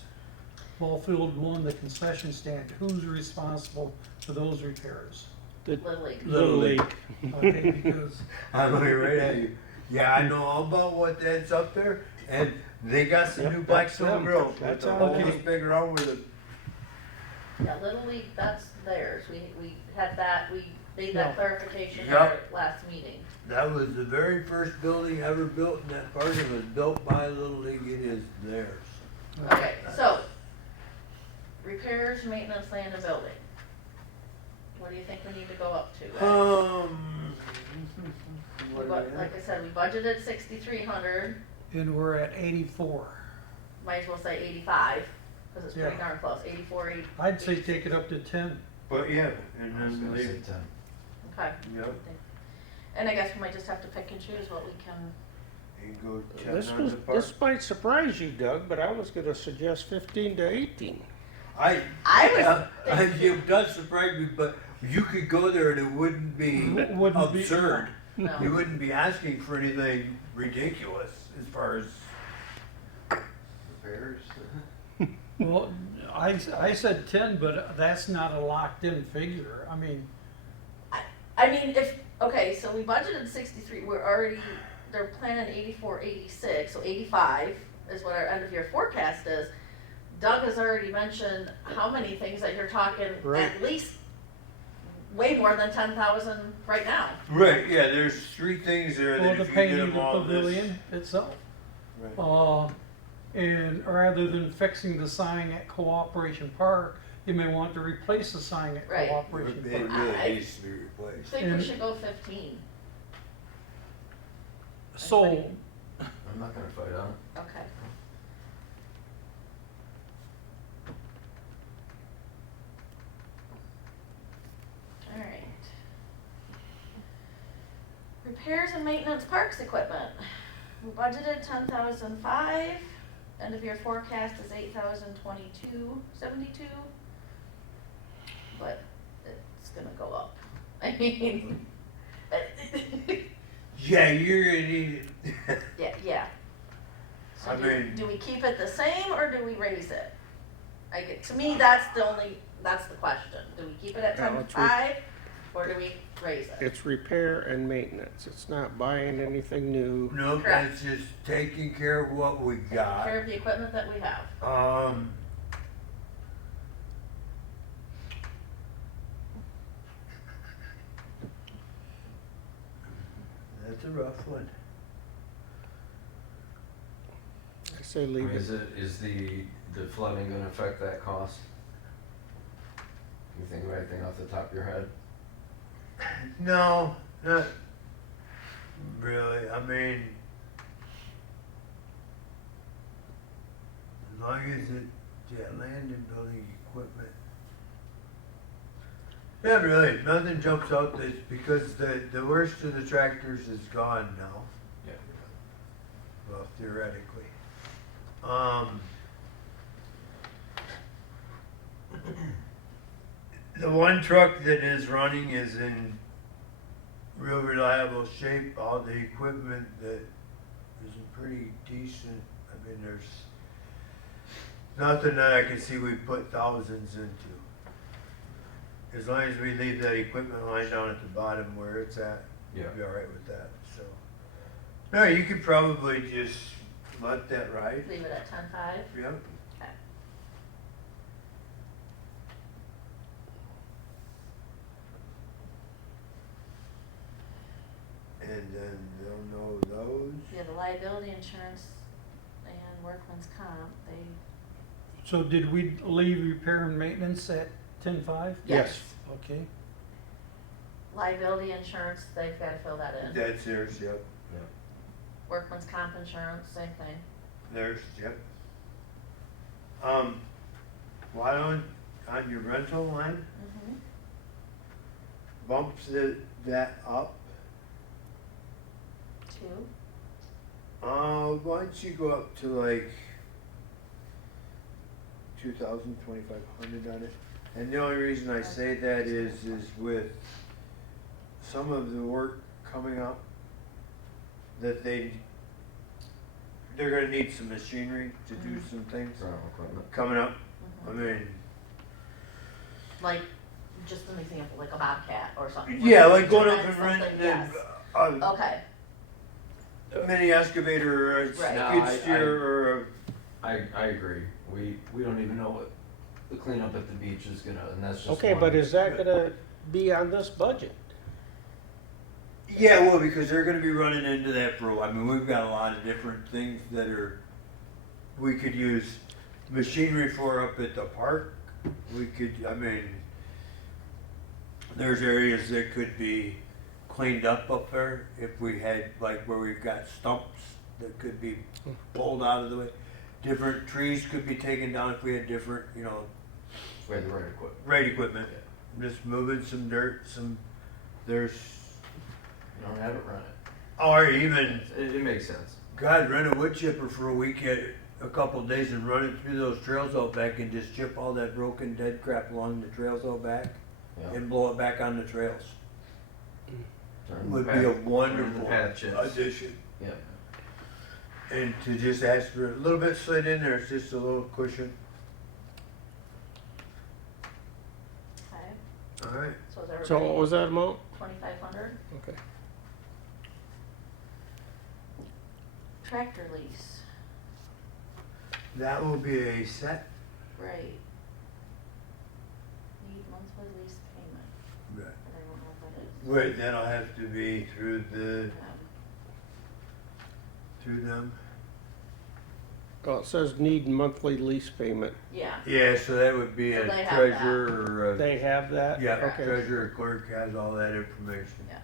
Ball Field 1, the concession stand, who's responsible for those repairs? Little League. Little League. Okay, because I'm looking right at you. Yeah, I know all about what that's up there, and they got some Yep, new that's Blackstone them. grills with That's the all. hole this big around with the, Yeah, Little League, that's theirs. We had that, we made Yeah. that clarification Yep. at our last meeting. that was the very first building ever built in that park, and it was built by Little League, it is theirs. Okay, so, repairs, maintenance, land and building. What do you think we need to go up to? What do we have? Like I said, we budgeted 6,300, and we're at 84. might as well say 85, because it's pretty Yeah. darn close, 84, 80. I'd say take it up to 10. But yeah, and I was then gonna say leave, 10. Okay. yep, And I guess we might just have to pick and choose what we can, and go This check on was, the park. this might surprise you, Doug, but I was gonna suggest 15 to 18. I was It does surprise me, but you could go there and it wouldn't be Wouldn't be- absurd. You no, wouldn't be asking for anything ridiculous as far as, Repairs. Well, I said 10, but that's not a locked-in figure. I mean, I mean, if, okay, so we budgeted 63, we're already, they're planning 84, 86, so 85 is what our end of year forecast is. Doug has already mentioned how many things that you're talking, Right. at least way more than 10,000 right now. right, yeah, there's three things there or that the if you did painting of them the all this. pavilion itself. Right. And rather than fixing the sign at Cooperation Park, you may want to replace the sign at Right. Cooperation It Park. really I- needs to be I replaced. think we And- should go 15. So, I'm not gonna fight on it. Okay. All right. Repairs and maintenance parks equipment. We budgeted 10,005. End of year forecast is 8,022.72. But it's gonna go up. I mean, Yeah, you're gonna need it. yeah. So I mean- do we keep it the same or do we raise it? To me, that's the question. Do we keep it at Yeah, 10.5 or do we raise it? It's repair and maintenance. It's not buying anything new. Nope, Correct. that's just taking care of what we Take got. care of the equipment that we have. That's a rough one. I say leave it. Is the flooding gonna affect that cost? You think of anything off the top of your head? No, not really. I mean, as long as land and building equipment. Not really. Nothing jumps out that's because the worst of the tractors is gone now. Yeah. Well, theoretically. The one truck that is running is in real reliable shape. All the equipment that is in pretty decent. I mean, there's nothing that I can see we put thousands into. As long as we leave that equipment line down at the bottom where it's at, Yeah. we'll be all right with that. So, no, you could probably just let that ride. Leave it at 10.5. Yep. Okay. And then they'll know those. Yeah, the liability insurance and workman's comp, they. So did we leave repair and maintenance at 10.5? Yes. Okay. Liability insurance, they've gotta fill that in. That's theirs, yep. Workman's comp insurance, same thing. Theirs, yep. Why don't, on your rental line, Mm-hmm. bumps that up. 2. Why don't you go up to like 2,000, 2,500 on it? And the only reason I say that is with some of the work coming up, that they're gonna need some machinery to do some things Ground equipment. coming up. I Mhm. mean, Like, just an example, like a Bobcat or something. yeah, like going up Rent and something, renting yes. a Okay, mini excavator or a Right. skid steer or a, I agree. We don't even know what the cleanup at the beach is gonna, and that's just Okay, one. but is that gonna be on this budget? yeah, well, because they're gonna be running into that for a while. I mean, we've got a lot of different things that we could use machinery for up at the park. We could, I mean, there's areas that could be cleaned up there if we had, like where we've got stumps that could be pulled out of the way. Different trees could be taken down if we had different, We had the right equipment. right equipment. Just moving some dirt, there's, You don't have it, run it. or even, It makes sense. God, rent a wood chipper for a weekend, a couple of days and run it through those trails out back and just chip all that broken dead crap along the trails out back Yeah. and blow it back on the trails. Turn Would the be a path- wonderful turn the path chips. addition. Yeah. And to just ask for a little bit slid in there, it's just a little cushion. okay, All right. so is everybody? So what was that amount? 2,500? Okay. Tractor lease, That will be a set. right. Need monthly lease payment, Right. I don't know what that is. Wait, that'll have to be through them. Well, it says need monthly lease payment. Yeah, Yeah, so that would be So a they have treasurer or a, They have that? yeah, Okay. treasurer clerk has all that information. yeah.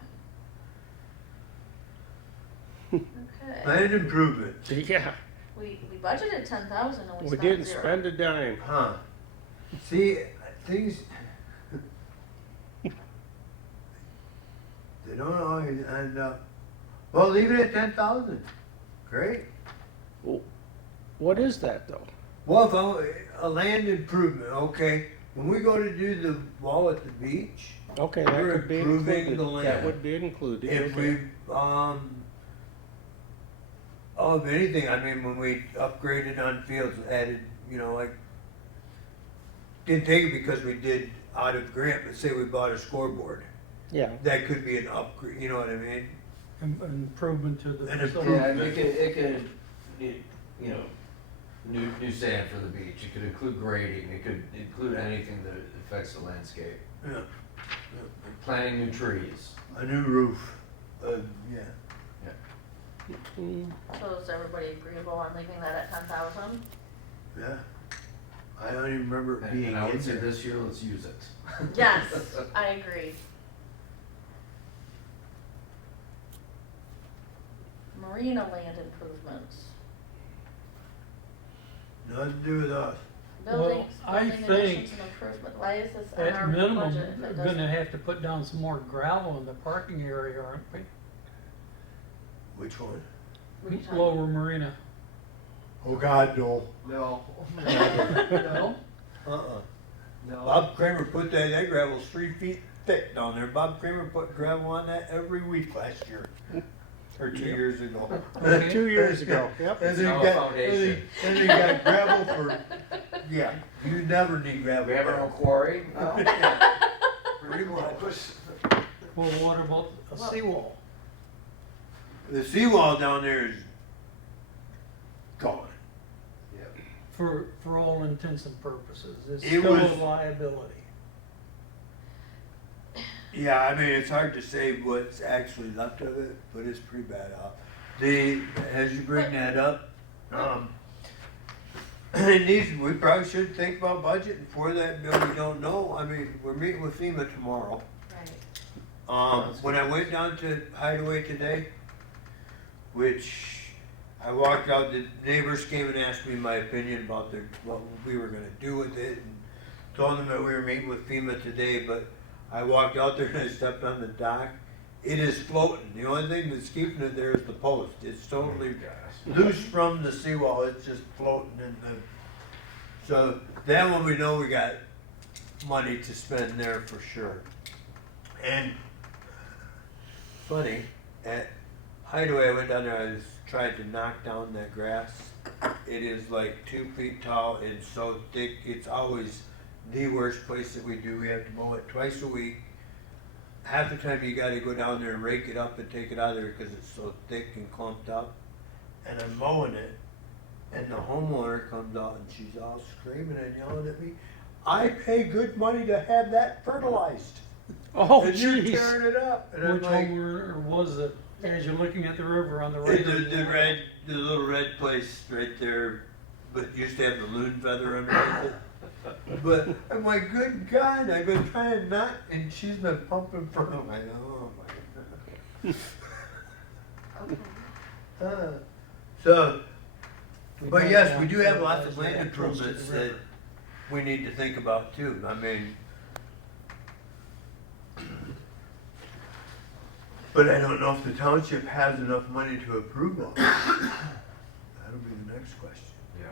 Okay, Land improvement, Yeah, we budgeted 10,000 and we we spent didn't 0. spend a dime. huh? See, things, they don't always end up, well, leave it at 10,000. Great. What is that though? Well, if a land improvement, okay, when we go to do the wall at the beach, Okay, that We're could be improving included. the That land. would be included. if okay. we, of anything, I mean, when we upgraded on fields, added, like didn't take it because we did out of grant, but say we bought a scoreboard. Yeah. That could be an upgrade, you know what I mean? An improvement to the An facility. Yeah, it could, you know, new sand for the beach, it could include grading, it could include anything that affects the landscape. Yeah. Planting new trees. A new roof, yeah. So is everybody agreeable on leaving that at 10,000? Yeah. I don't even remember it being And I in would say there. this year, let's use it. Yes, I agree. Marina land improvements, Nothing to do with us. buildings, I building think additions and improvement, why is this on our At minimum, budget if we're it gonna doesn't? have to put down some more gravel in the parking area, aren't we? Which one? What are you talking Lower Marina. Oh, God, no. No. No? Uh-uh. No. Bob Kramer put that gravel's 3 feet thick down there. Bob Kramer put gravel on that every week last year. Or 2 years ago. Okay. 2 years ago, yep. And then Now you a got, foundation. and then you got gravel for, yeah, you never need gravel. We have our own quarry? No. Pretty much. Well, what about a Well- seawall? The seawall down there is gone. Yep. For all intents and purposes, it's It still was- a liability. Yeah, I mean, it's hard to say what's actually left of it, but it's pretty bad off. As you bring that up, it needs, we probably should think about budgeting for that bill, we don't know. I mean, we're meeting with FEMA tomorrow. Right. When I went down to Hideaway today, which I walked out, the neighbors came and asked me my opinion about what we were gonna do with it, and told them that we were meeting with FEMA today, but I walked out there and I stepped on the dock. It is floating. The only thing that's keeping it there is the post. It's totally loose from the seawall. It's just floating in the. So that one we know we got money to spend there for sure. And funny, at Hideaway, I went down there. I was trying to knock down that grass. It is like 2 feet tall and so thick. It's always the worst place that we do. We have to mow it twice a week. Half the time you gotta go down there and rake it up and take it out of there because it's so thick and clumped up. And I'm mowing it, and the homeowner comes out and she's all screaming and yelling at me. I pay good money to have that fertilized. Oh, And you're jeez. tearing it up. And I'm Which like, homeowner was it, as you're looking at the river on the right? the little red place right there, but used to have the loon feather underneath it. But I'm like, good God, I've been trying not, and she's been pumping for them. I know, oh my God. So, but yes, we do have lots of land improvements that we need to think about too. I mean, but I don't know if the township has enough money to approve them. That'll be the next question. Yeah.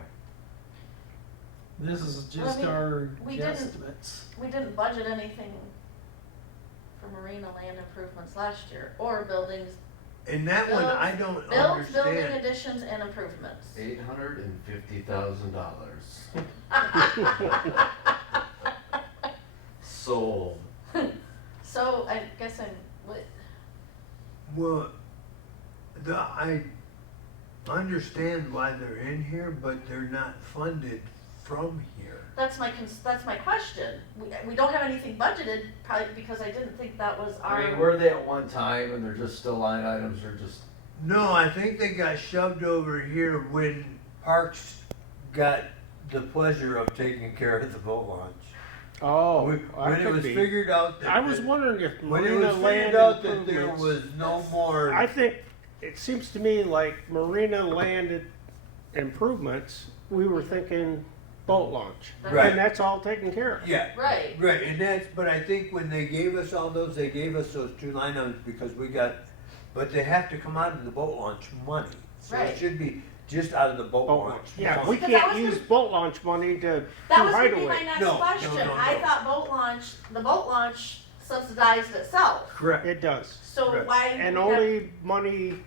This is Well, I just mean, our we didn't- guesstimates. We didn't budget anything for marina land improvements last year, or buildings, And that one, I don't builds, building understand. additions and improvements. $850,000. Sold. So I guess what, Well, I understand why they're in here, but they're not funded from here. that's my question. We don't have anything budgeted, probably because I didn't think that was our. I mean, were they at one time and they're just still line items or just, No, I think they got shoved over here when Parks got the pleasure of taking care of the boat launch. Oh, When that it could was be. figured out that. I was wondering if When it Marina was land figured out that there improvements. was no more. I think, it seems to me like Marina landed improvements, we were thinking boat launch. Right. And that's all taken care of. Yeah. Right. Right, and but I think when they gave us all those, they gave us those 2 line items because but they have to come out of the boat launch money. So Right. it should be just out of the boat Boat launch. launch. Yeah, fund. we Because that can't was use gonna- boat launch money to do That was gonna be my hideaway. next No, question. no, I no. thought the boat launch subsidized itself. Correct. It does. So Right. why? And we have- only money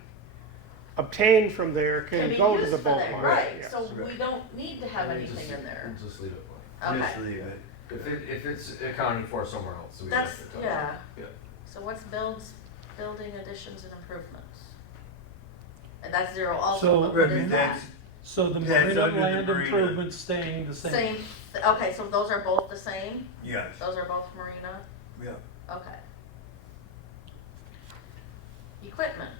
obtained from there can can be go to used the for boat that, launch. right, Yes. so we right. don't need to have anything in there. We'll just leave it blank. Just Okay, leave it. If it's accounted for somewhere else, we That's, have to touch it. yeah. Yeah. So what's building additions and improvements? And that's zero also, So- but what is that? That's, So the That's marina under the land marina. improvements staying the same? Same, okay, so those are both the same? yes, Those are both marina? yeah. Okay. Equipment,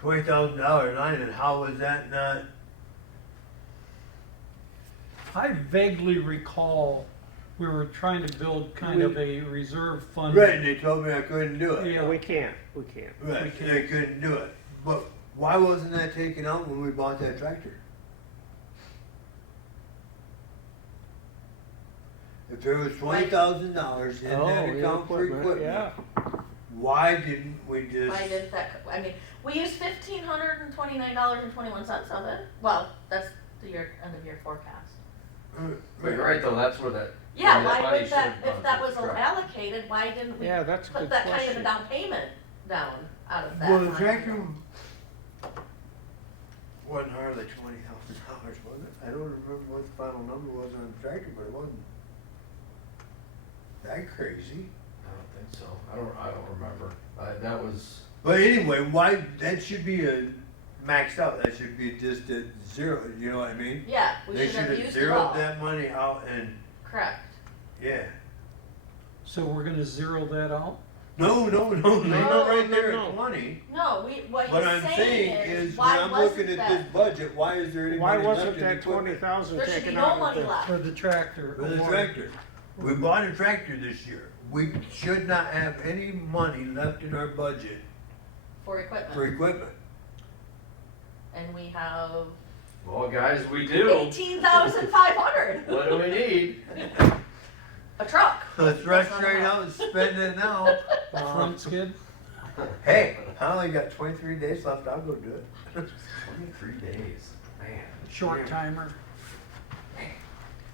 $20,000 line, and how was that not? I vaguely recall we were trying to build kind of a reserve fund. Right, and they told me I couldn't do it. Yeah. We can't. Right, we can't. they couldn't do it. But why wasn't that taken out when we bought that tractor? If there was $20,000 in Oh, that yeah, account for equipment, yeah. why didn't we just? why didn't that, I mean, we used $1,529.21 of it, well, that's the year, end of year forecast. But you're right though, that's where that. Yeah, that why money would that, should have if that gone was to the tractor. allocated, why didn't we Yeah, that's a put good that kind of a question. down payment down out of that? Well, the line tractor item? wasn't hardly $20,000, was it? I don't remember what the final number was on the tractor, but it wasn't that crazy. I don't think so. I don't remember. That was, But anyway, why, that should be maxed out, that should be just at zero, you know what I mean? Yeah, we They should have should have used it all, zeroed that money out and, correct. yeah. So we're gonna zero that out? No, No, right there no, at no. 20. No, what What he's I'm saying saying is, is, when why I'm looking wasn't at this that, budget, why is there any Why money left wasn't in that equipment? 20,000 there should be taken no out of money the? left. For the tractor? For the or- tractor. We bought a tractor this year. We should not have any money left in our budget For for equipment, equipment. and we have well, guys, we do. 18,500, What do we need? a truck. Let's rush That's not right enough. out and spend it now. Front skid? Hey, I only got 23 days left, I'll go do it. 23 days, man. Short timer?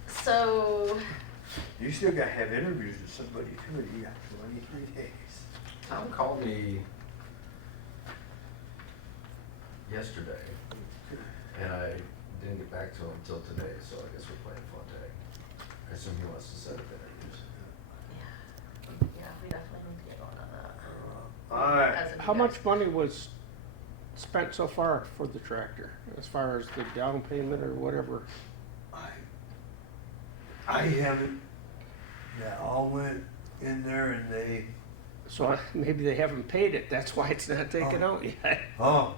So, You still gotta have interviews with somebody too, and you got 23 days. Tom called me yesterday, and I didn't get back to him until today, so I guess we're playing phone tag. I assume he wants to set up interviews. yeah, we definitely need to get going on that. Alright, As of How you much guys. money was spent so far for the tractor, as far as the down payment or whatever? I haven't, that all went in there and they, So maybe they haven't paid it, that's why it's not taken out yet. oh,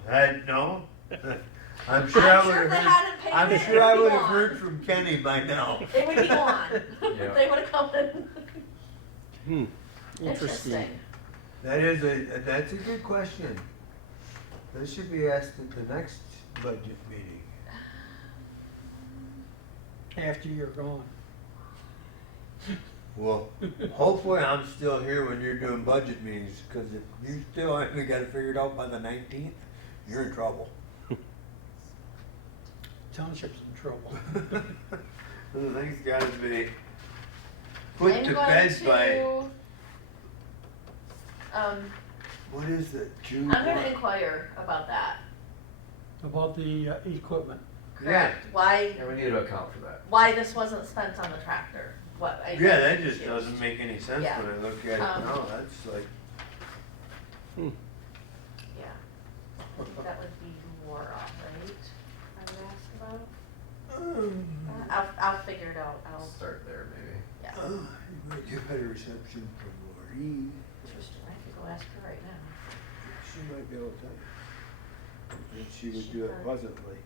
no? I'm I'm sure I sure would've if they heard, hadn't paid I'm it, sure I it'd be would've gone. heard from Kenny by now. It would be gone. Yeah. They would have come in. Interesting. Interesting. That's a good question. This should be asked at the next budget meeting. After you're gone. Well, hopefully I'm still here when you're doing budget meetings, cause if you still haven't got it figured out by the 19th, you're in trouble. Township's in trouble. The thing's gotta be put I'm to going bed by, to, what is it, June? I'm gonna what? inquire about that. About the equipment. Correct. Why, Yeah, we need to account for that. why this wasn't spent on the tractor? What? Yeah, that just doesn't make any sense Yeah. when I look at it now, that's like, Yeah. I think that would be more off, right? I would ask about. I'll figure it out. Start there, maybe. Yeah. you might get better reception from Maureen. Interesting. I could go ask her right now. She might be able to tell you. And she would do it pleasantly.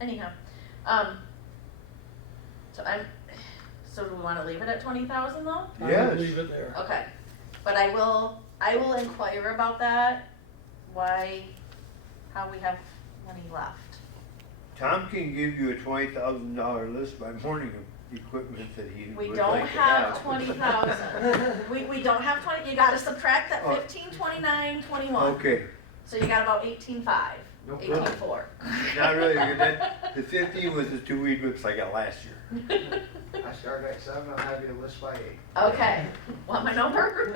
Anyhow, so do we wanna leave it at 20,000 though? I Yes. would leave it there. Okay, but I will inquire about that, how we have money left. Tom can give you a $20,000 list by morning of equipment that he We would don't like to have have. 20,000. We don't have 20, you gotta subtract that Oh. 15, 29, 21. Okay, So you got about 18,500, No problem. 18,400. not really, the 15 was the 2 weed whips I got last year. I start at 7, I'll have you a list by 8. Okay, want my number?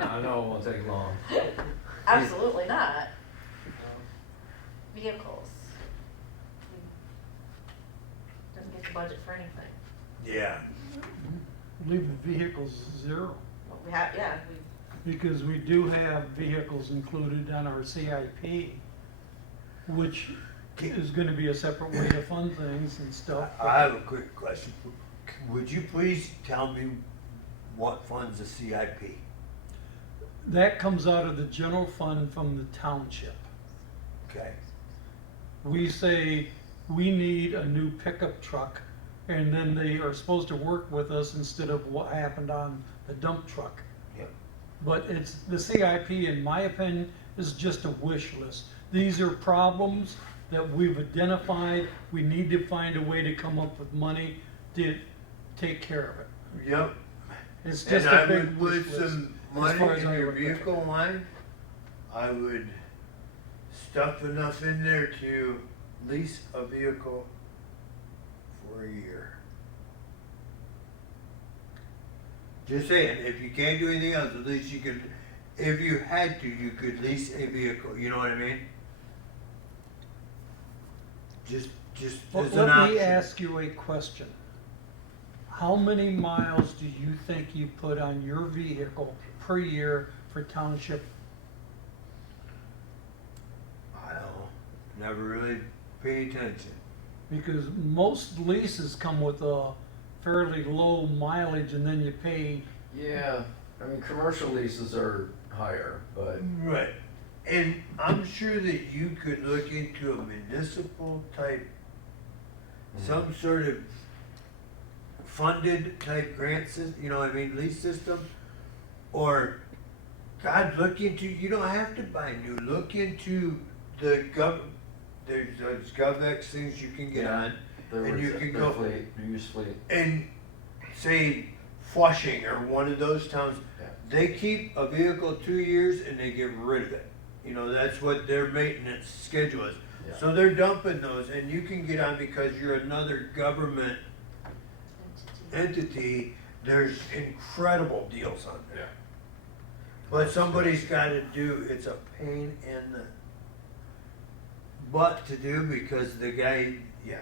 I know it won't take long. Absolutely not. Vehicles. budget for anything. Yeah. Leave the vehicles zero, Well, we have, yeah, because we do have vehicles included on our CIP, which is gonna be a separate way to fund things and stuff. I have a quick question. Would you please tell me what funds the CIP? That comes out of the general fund from the township. Okay. We say, we need a new pickup truck, and then they are supposed to work with us instead of what happened on the dump truck. Yep. But it's, the CIP, in my opinion, is just a wish list. These are problems that we've identified, we need to find a way to come up with money to take care of it. Yep. It's And just I a big would wish put list. some as money far as in I your look at it. vehicle line. I would stuff enough in there to lease a vehicle for a year. Just saying, if you can't do anything else, at least you could, if you had to, you could lease a vehicle, you know what I mean? Just Well, as an let me option. ask you a question. How many miles do you think you put on your vehicle per year for township? I don't know, never really pay attention. Because most leases come with a fairly low mileage and then you pay, Yeah, I mean, commercial leases are higher, but Right, and I'm sure that you could look into a municipal type, some sort of funded type grant system, you know what I mean, lease system. Or, God, look into, you don't have to buy new, look into the there's those GovX things you can get Yeah. on. their And you can go- fleet, used fleet. And say Flushing or one of those towns, Yeah. they keep a vehicle 2 years and they get rid of it. You know, that's what their maintenance schedule is. Yeah. So they're dumping those and you can get on because you're another government entity. There's incredible deals on there. Yeah. But somebody's gotta do, it's a pain in the butt to do because the guy, yeah,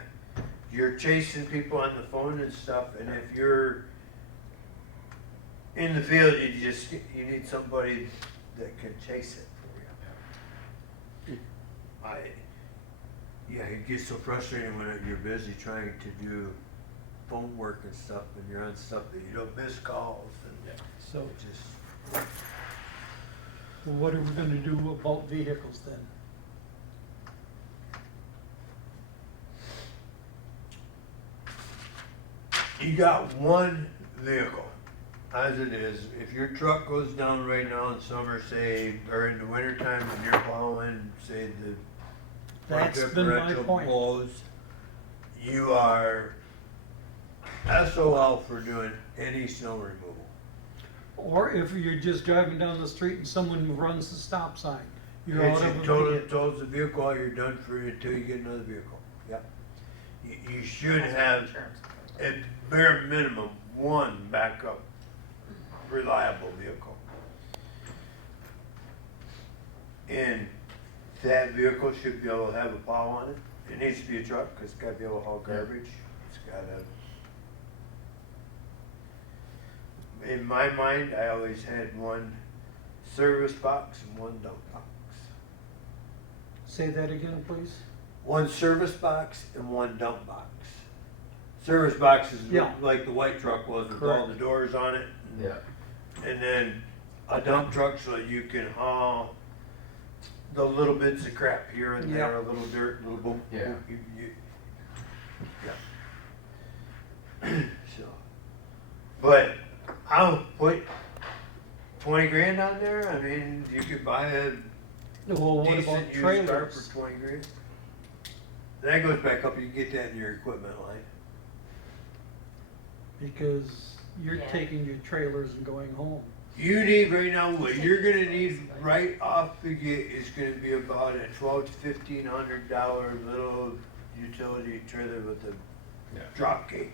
you're chasing people on the phone and stuff, and if you're in the field, you need somebody that can chase it for you. Yeah, it gets so frustrating when you're busy trying to do phone work and stuff, and you're on stuff that you don't miss calls, and so it just, what are we gonna do about vehicles then? you got one vehicle, as it is. If your truck goes down right now in summer, say, or in the wintertime when you're plowing, say the front That's been my differential point. blows, you are SOL for doing any snow removal. Or if you're just driving down the street and someone runs the stop sign, you're out of a vehicle. Tows the vehicle, you're done for until you get another vehicle. Yep. You should have, at bare minimum, one backup reliable vehicle. And that vehicle should be able to have a plow on it. It needs to be a truck, cause it's gotta be able to haul garbage. It's gotta. In my mind, I always had one service box and one dump box. Say that again, please. One service box and one dump box. Service box is Yeah. like the white truck was with all Correct. the doors on it. Yeah. And then a dump truck so that you can haul the little bits of crap here and there, a little dirt, a little boom. Yeah. Yeah. So, but I'll put 20 grand on there. I mean, you could buy a Well, what about decent used car trailers? for 20 grand. That goes back up, you can get that in your equipment line. Because you're Yeah. taking your trailers and going home. You need right now, what you're gonna need right off the gate is gonna be about a $1,200 to $1,500 little utility trailer with a Yeah. drop gate.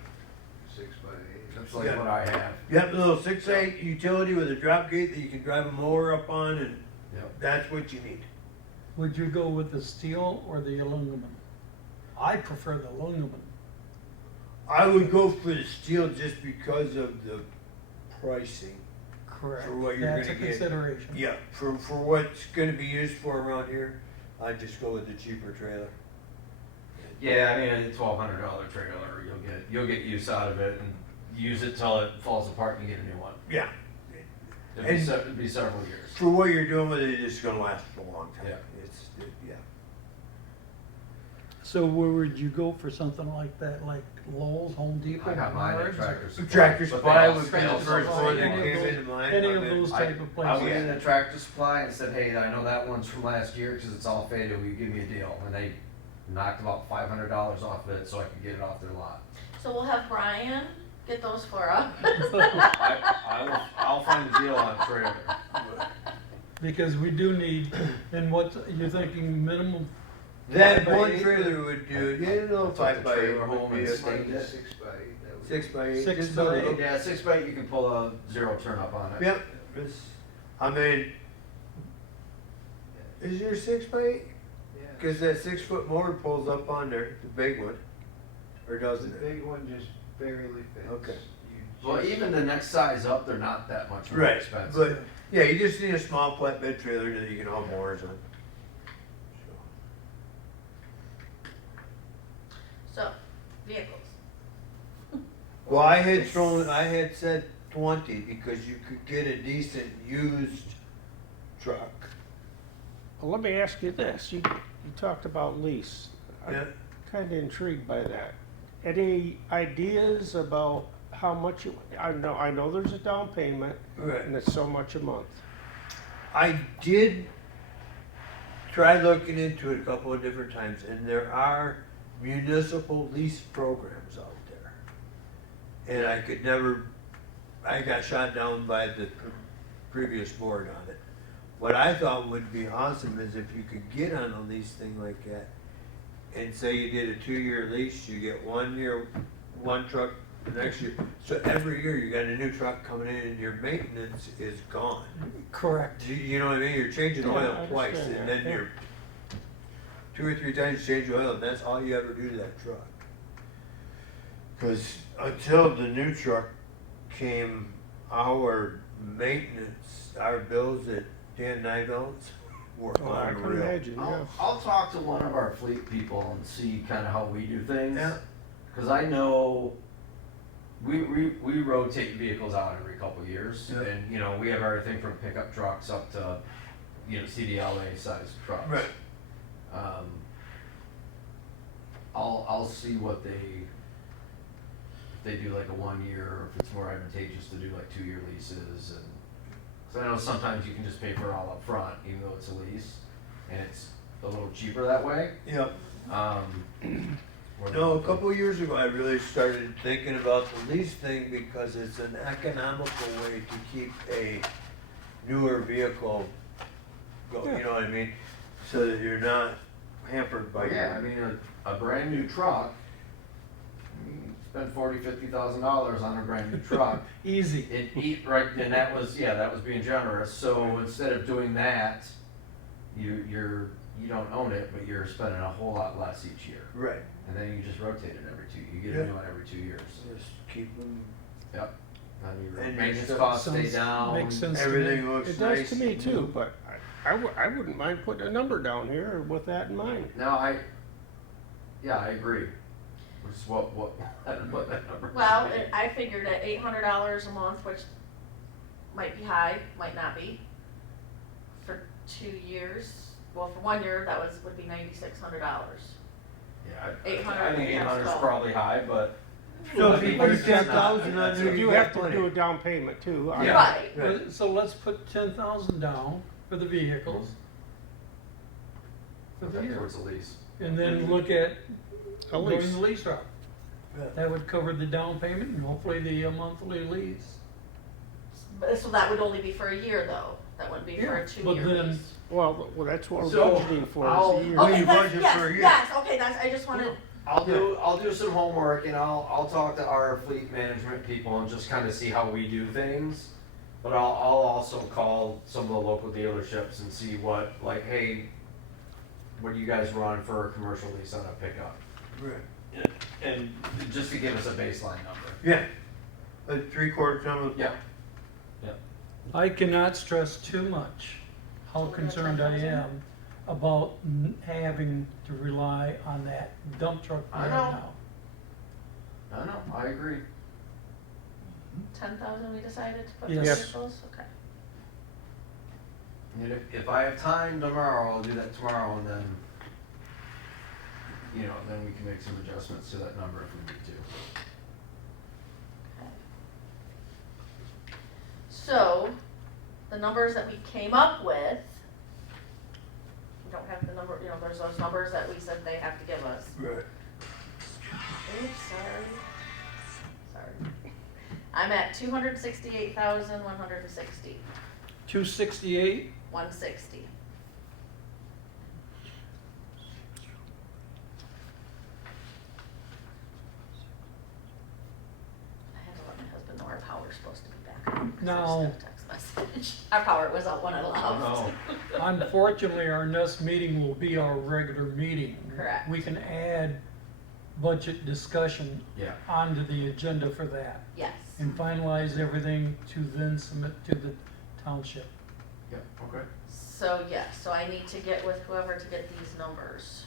6x8. That's like what I have. Yep, a little 6'8" utility with a drop gate that you can drive a mower up on, and Yep. that's what you need. Would you go with the steel or the aluminum? I prefer the aluminum. I would go for the steel just because of the pricing. Correct. For what you're That's a gonna get. consideration. Yeah, for what's gonna be used for around here, I'd just go with the cheaper trailer. Yeah, I mean, a $1,200 trailer, you'll get use out of it and use it till it falls apart and you get a new one. Yeah. It'd be several years. For what you're doing with it, it's gonna last a long time. Yeah. Yeah. So where would you go for something like that, like Lowe's, Home Depot, I got mine at Menards, or Tractor Supply. Tractor but Supply they would be the also first sell one that any of came those- into mind. any I of mean, those type of I places? went in the Tractor Supply and said, hey, I know that one's from last year because it's all faded, will you give me a deal? And they knocked about $500 off of it so I could get it off their lot. So we'll have Brian get those for us. I'll find a deal on a trailer. Because we do need, and what, you're thinking minimum, That 5x8? one trailer would do, yeah, no, Took the 5x8 trailer home would be and a staked it. 6 by 8, that would. 6x8. 6 just by a little- 8. Yeah, 6x8, you can pull a 0 turn up on it. Yep, I mean, is your 6x8? Yeah. Cause that 6-foot mower pulls up on there, the big one, or The doesn't it? big one just barely fits. Okay. You Well, just- even the next size up, they're not that much more Right, expensive. but, yeah, you just need a small flatbed trailer that you can haul mowers on. So, vehicles. Well, I had said 20 because you could get a decent used truck. Well, let me ask you this, you talked about lease. Yeah. I'm kinda intrigued by that. Any ideas about how much I know there's a down payment Right. and it's so much a month. I did try looking into it a couple of different times, and there are municipal lease programs out there. And I got shot down by the previous board on it. What I thought would be awesome is if you could get on a lease thing like that, and say you did a 2-year lease, you get 1 year, one truck the next year. So every year you got a new truck coming in and your maintenance is gone. correct. You know what I mean? You're changing Yeah, oil I twice, understand and that, then yeah. you're 2 or 3 times you change oil, and that's all you ever do to that truck. Cause until the new truck came, our maintenance, our bills at Dan Nivell's were Oh, I can unreal. imagine, yeah. I'll talk to one of our fleet people and see kind of how we do things. Yeah. Cause I know we rotate vehicles out every couple of years. Yeah. And, you know, we have everything from pickup trucks up to, you know, CDLA size trucks. Right. I'll see what if they do like a 1 year, or if it's more advantageous to do like 2-year leases. And so I know sometimes you can just pay for it all up front, even though it's a lease, and it's a little cheaper that way. Yep. Or No, a the- couple of years ago, I really started thinking about the lease thing because it's an economical way to keep a newer vehicle going, you know what I mean? So that you're not hampered by Yeah, I mean, a brand new truck, spend $40,000-$50,000 on a brand new truck. Easy. And that was being generous. So instead of doing that, you don't own it, but you're spending a whole lot less each year. Right. And then you just rotate it you get a new one every 2 years. Just keep them, Yep. And your And maintenance your costs stay sounds- down. makes sense. everything looks It nice. does to me too, but I wouldn't mind putting a number down here with that in mind. No, I agree. Which is what that number. Well, would be. I figured at $800 a month, which might be high, might not be, for 2 years. Well, for 1 year, would be $9,600. Yeah, 800 I think 800 is times probably high, but. So if you But put it's not- 10,000 that's under, a- You have to do a down payment too. Yeah. Right. Right. So let's put 10,000 down for the vehicles. For the Okay, year. towards the lease. And then look at A going lease. the lease route. Yeah. That would cover the down payment and hopefully the monthly lease. So that would only be for a year though, that wouldn't be for Yeah, a 2 but year then- lease. Well, that's what we're So, budgeting for is I'll- a year. Okay. Okay, you that's, budget yes, for a year. yes, okay, I just wanted, I'll do some homework and I'll talk to our fleet management people and just kind of see how we do things. But I'll also call some of the local dealerships and see what, like, hey, what do you guys run for a commercial lease on a pickup? Right. And just to give us a baseline number. Yeah, a 3/4 ton of. Yeah. I cannot stress too much how So we're at concerned I 10,000? am about having to rely on that dump truck we I have know. now. No, I agree. 10,000 we decided to put for Yes. Yes. vehicles, okay. And if I have time tomorrow, I'll do that tomorrow, and then, then we can make some adjustments to that number if we need to. Okay. So, the numbers that we came up with, we don't have the number, there's those numbers that we said they have to give us. Right. Oops, sorry. I'm at 268,160, 268, 160. I had to let my husband know our power's supposed to be back on, 'cause I just No. got a text message. Our power was out when I left. Oh, unfortunately, our next meeting will be our regular meeting. Correct. We can add budget discussion Yeah, onto the agenda for that Yes. and finalize everything to then submit to the township. yeah, okay. So, yes, so I need to get with whoever to get these numbers.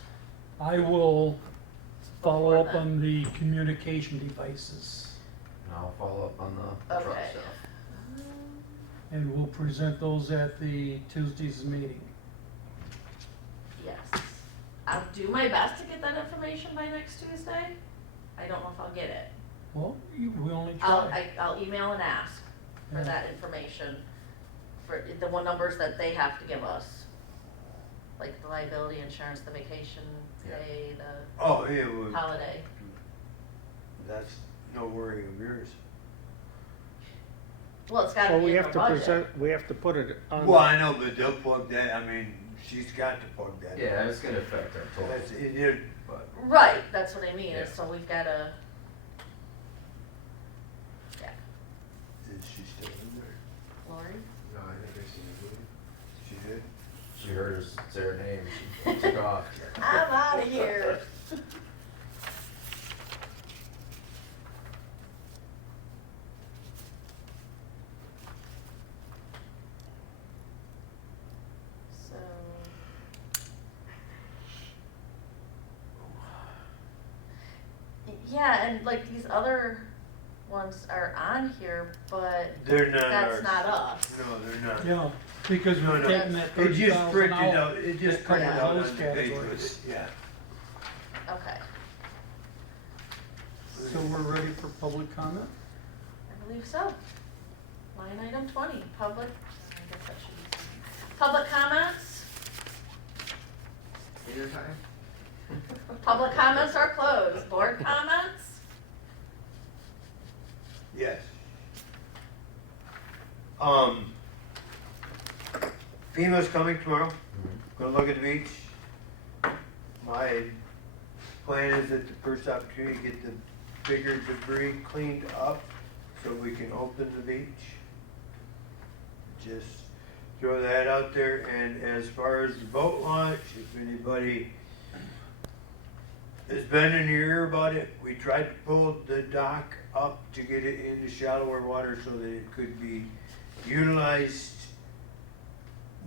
I will follow up Before then. on the communication devices And I'll follow up on the truck Okay. stuff. and we'll present those at the Tuesday's meeting. Yes. I'll do my best to get that information by next Tuesday. I don't know if I'll get it. Well, we only I'll, try. I'll email and ask for Yeah. that information, for the one numbers that they have to give us. Like the liability insurance, the vacation Yeah. pay, the Oh, yeah, well, holiday. that's no worry of yours. Well, it's gotta Well, be we in have the to budget. we have to put it on. Well, I know, but they'll plug that, I mean, she's got to plug that. in. Yeah, it's gonna affect our total, That's, it, but, Right, that's what I mean, is Yeah. so we've gotta, yeah, is she still in there? Lori? No, I think I seen it. She did? she heard us say her name, she took off. I'm out of here. So. Yeah, and like these other ones are on here, but They're not that's ours. not us. No, they're not. Yeah, because No, we're no. taking that It 30,000 just printed out. out, it just that printed covers out on those the page with categories. it, yeah. Okay, So we're ready for public comment? I believe so. Line item 20, public, I guess that should be, public comments? Dinner time? Public comments are closed. Board comments? Yes. FEMA's coming tomorrow, gonna look at the beach. My plan is at the first opportunity, to get the bigger debris cleaned up so we can open the beach. Just throw that out there, and as far as the boat launch, if anybody has been in your ear about it, we tried to pull the dock up to get it into shallower water so that it could be utilized.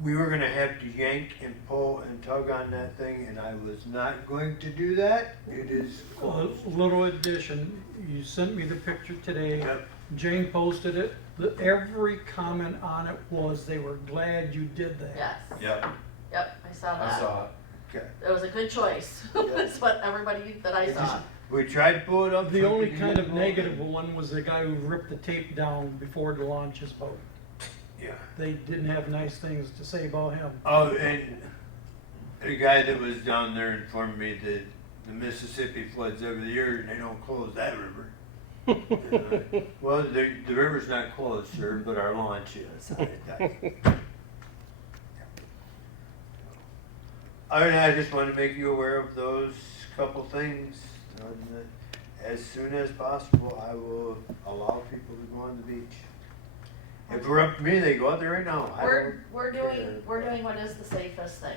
We were gonna have to yank and pull and tug on that thing, and I was not going to do that. It is A closed. little addition, you sent me the picture today. Yep. Jane posted it. Every comment on it was they were glad you did that. Yes. Yep, Yep, I saw I that. saw it. Okay. It was a good choice. That's what everybody that I saw. We tried to pull it up. The so only we could kind get of it open. negative one was the guy who ripped the tape down before to launch his boat. Yeah. They didn't have nice things to say about him. Oh, and the guy that was down there informed me that the Mississippi floods every year and they don't close that river. Well, the river's not closed, sir, but our launch is. Other than that, I just wanted to make you aware of those couple things. As soon as possible, I will allow people to go on the beach. If it were up to me, they go out there right now. I We're, don't we're care. doing what is the safest thing.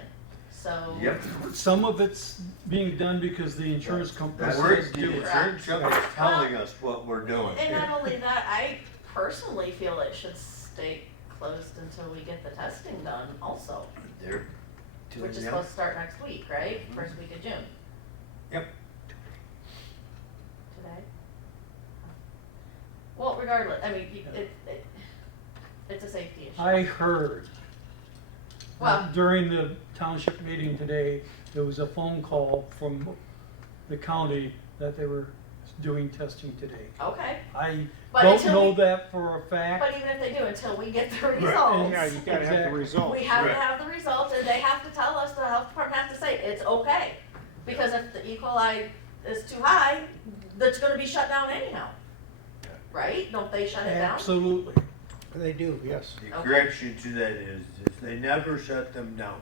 so. Yep. Some of it's being done because the insurance company That's says what the do it. insurance company's telling us what we're doing. And not only that, I personally feel it should stay closed until we get the testing done also, They're doing which is that. supposed to start next week, right? First week of June. Yep. Today? Well, regardless, I mean, it's a safety issue. I heard Well, during the township meeting today, there was a phone call from the county that they were doing testing today. okay, I But don't until know we- that for a fact. but even if they do, until we get the and results, Yeah, you gotta have the Exactly. results. we have to Right. have the results, and they have to tell us, the health department has to say, it's okay. Because if the E. coli is too high, that's gonna be shut down anyhow. Right? Don't they shut it down? Absolutely. They do, yes. The Okay. correction to that is they never shut them down.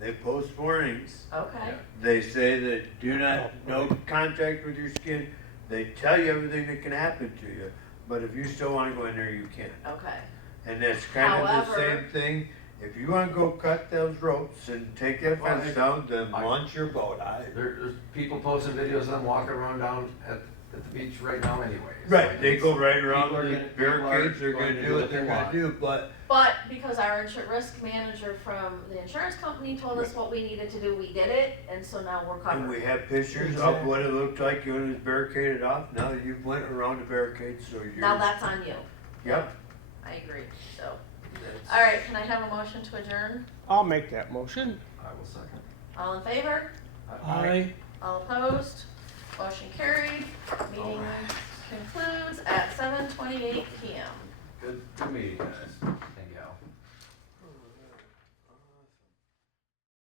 They post warnings. Okay, They say that do not, no contact with your skin. They tell you everything that can happen to you, but if you still wanna go in there, you can. okay. And that's kind of the However- same thing. If you wanna go cut those ropes and take that Well, fence down, then I- launch your boat. There's people posting videos of them walking around down at the beach right now anyways. Right, they go right around People are the gonna- barricades, they're people are gonna do what they're they gonna want. do, but But because our risk manager from the insurance company told us what we needed to do, we did it, and so now we're and we covered. have pictures of what it looked like when it was barricaded off. Now that you've went around the barricade, so you're. Now that's on you. Yep. I agree, so. That's- All right, can I have a motion to adjourn? I'll make that motion. I will second. All in favor? I All opposed? Motion carried. Meeting concludes at 7:28 PM. Good meeting, guys.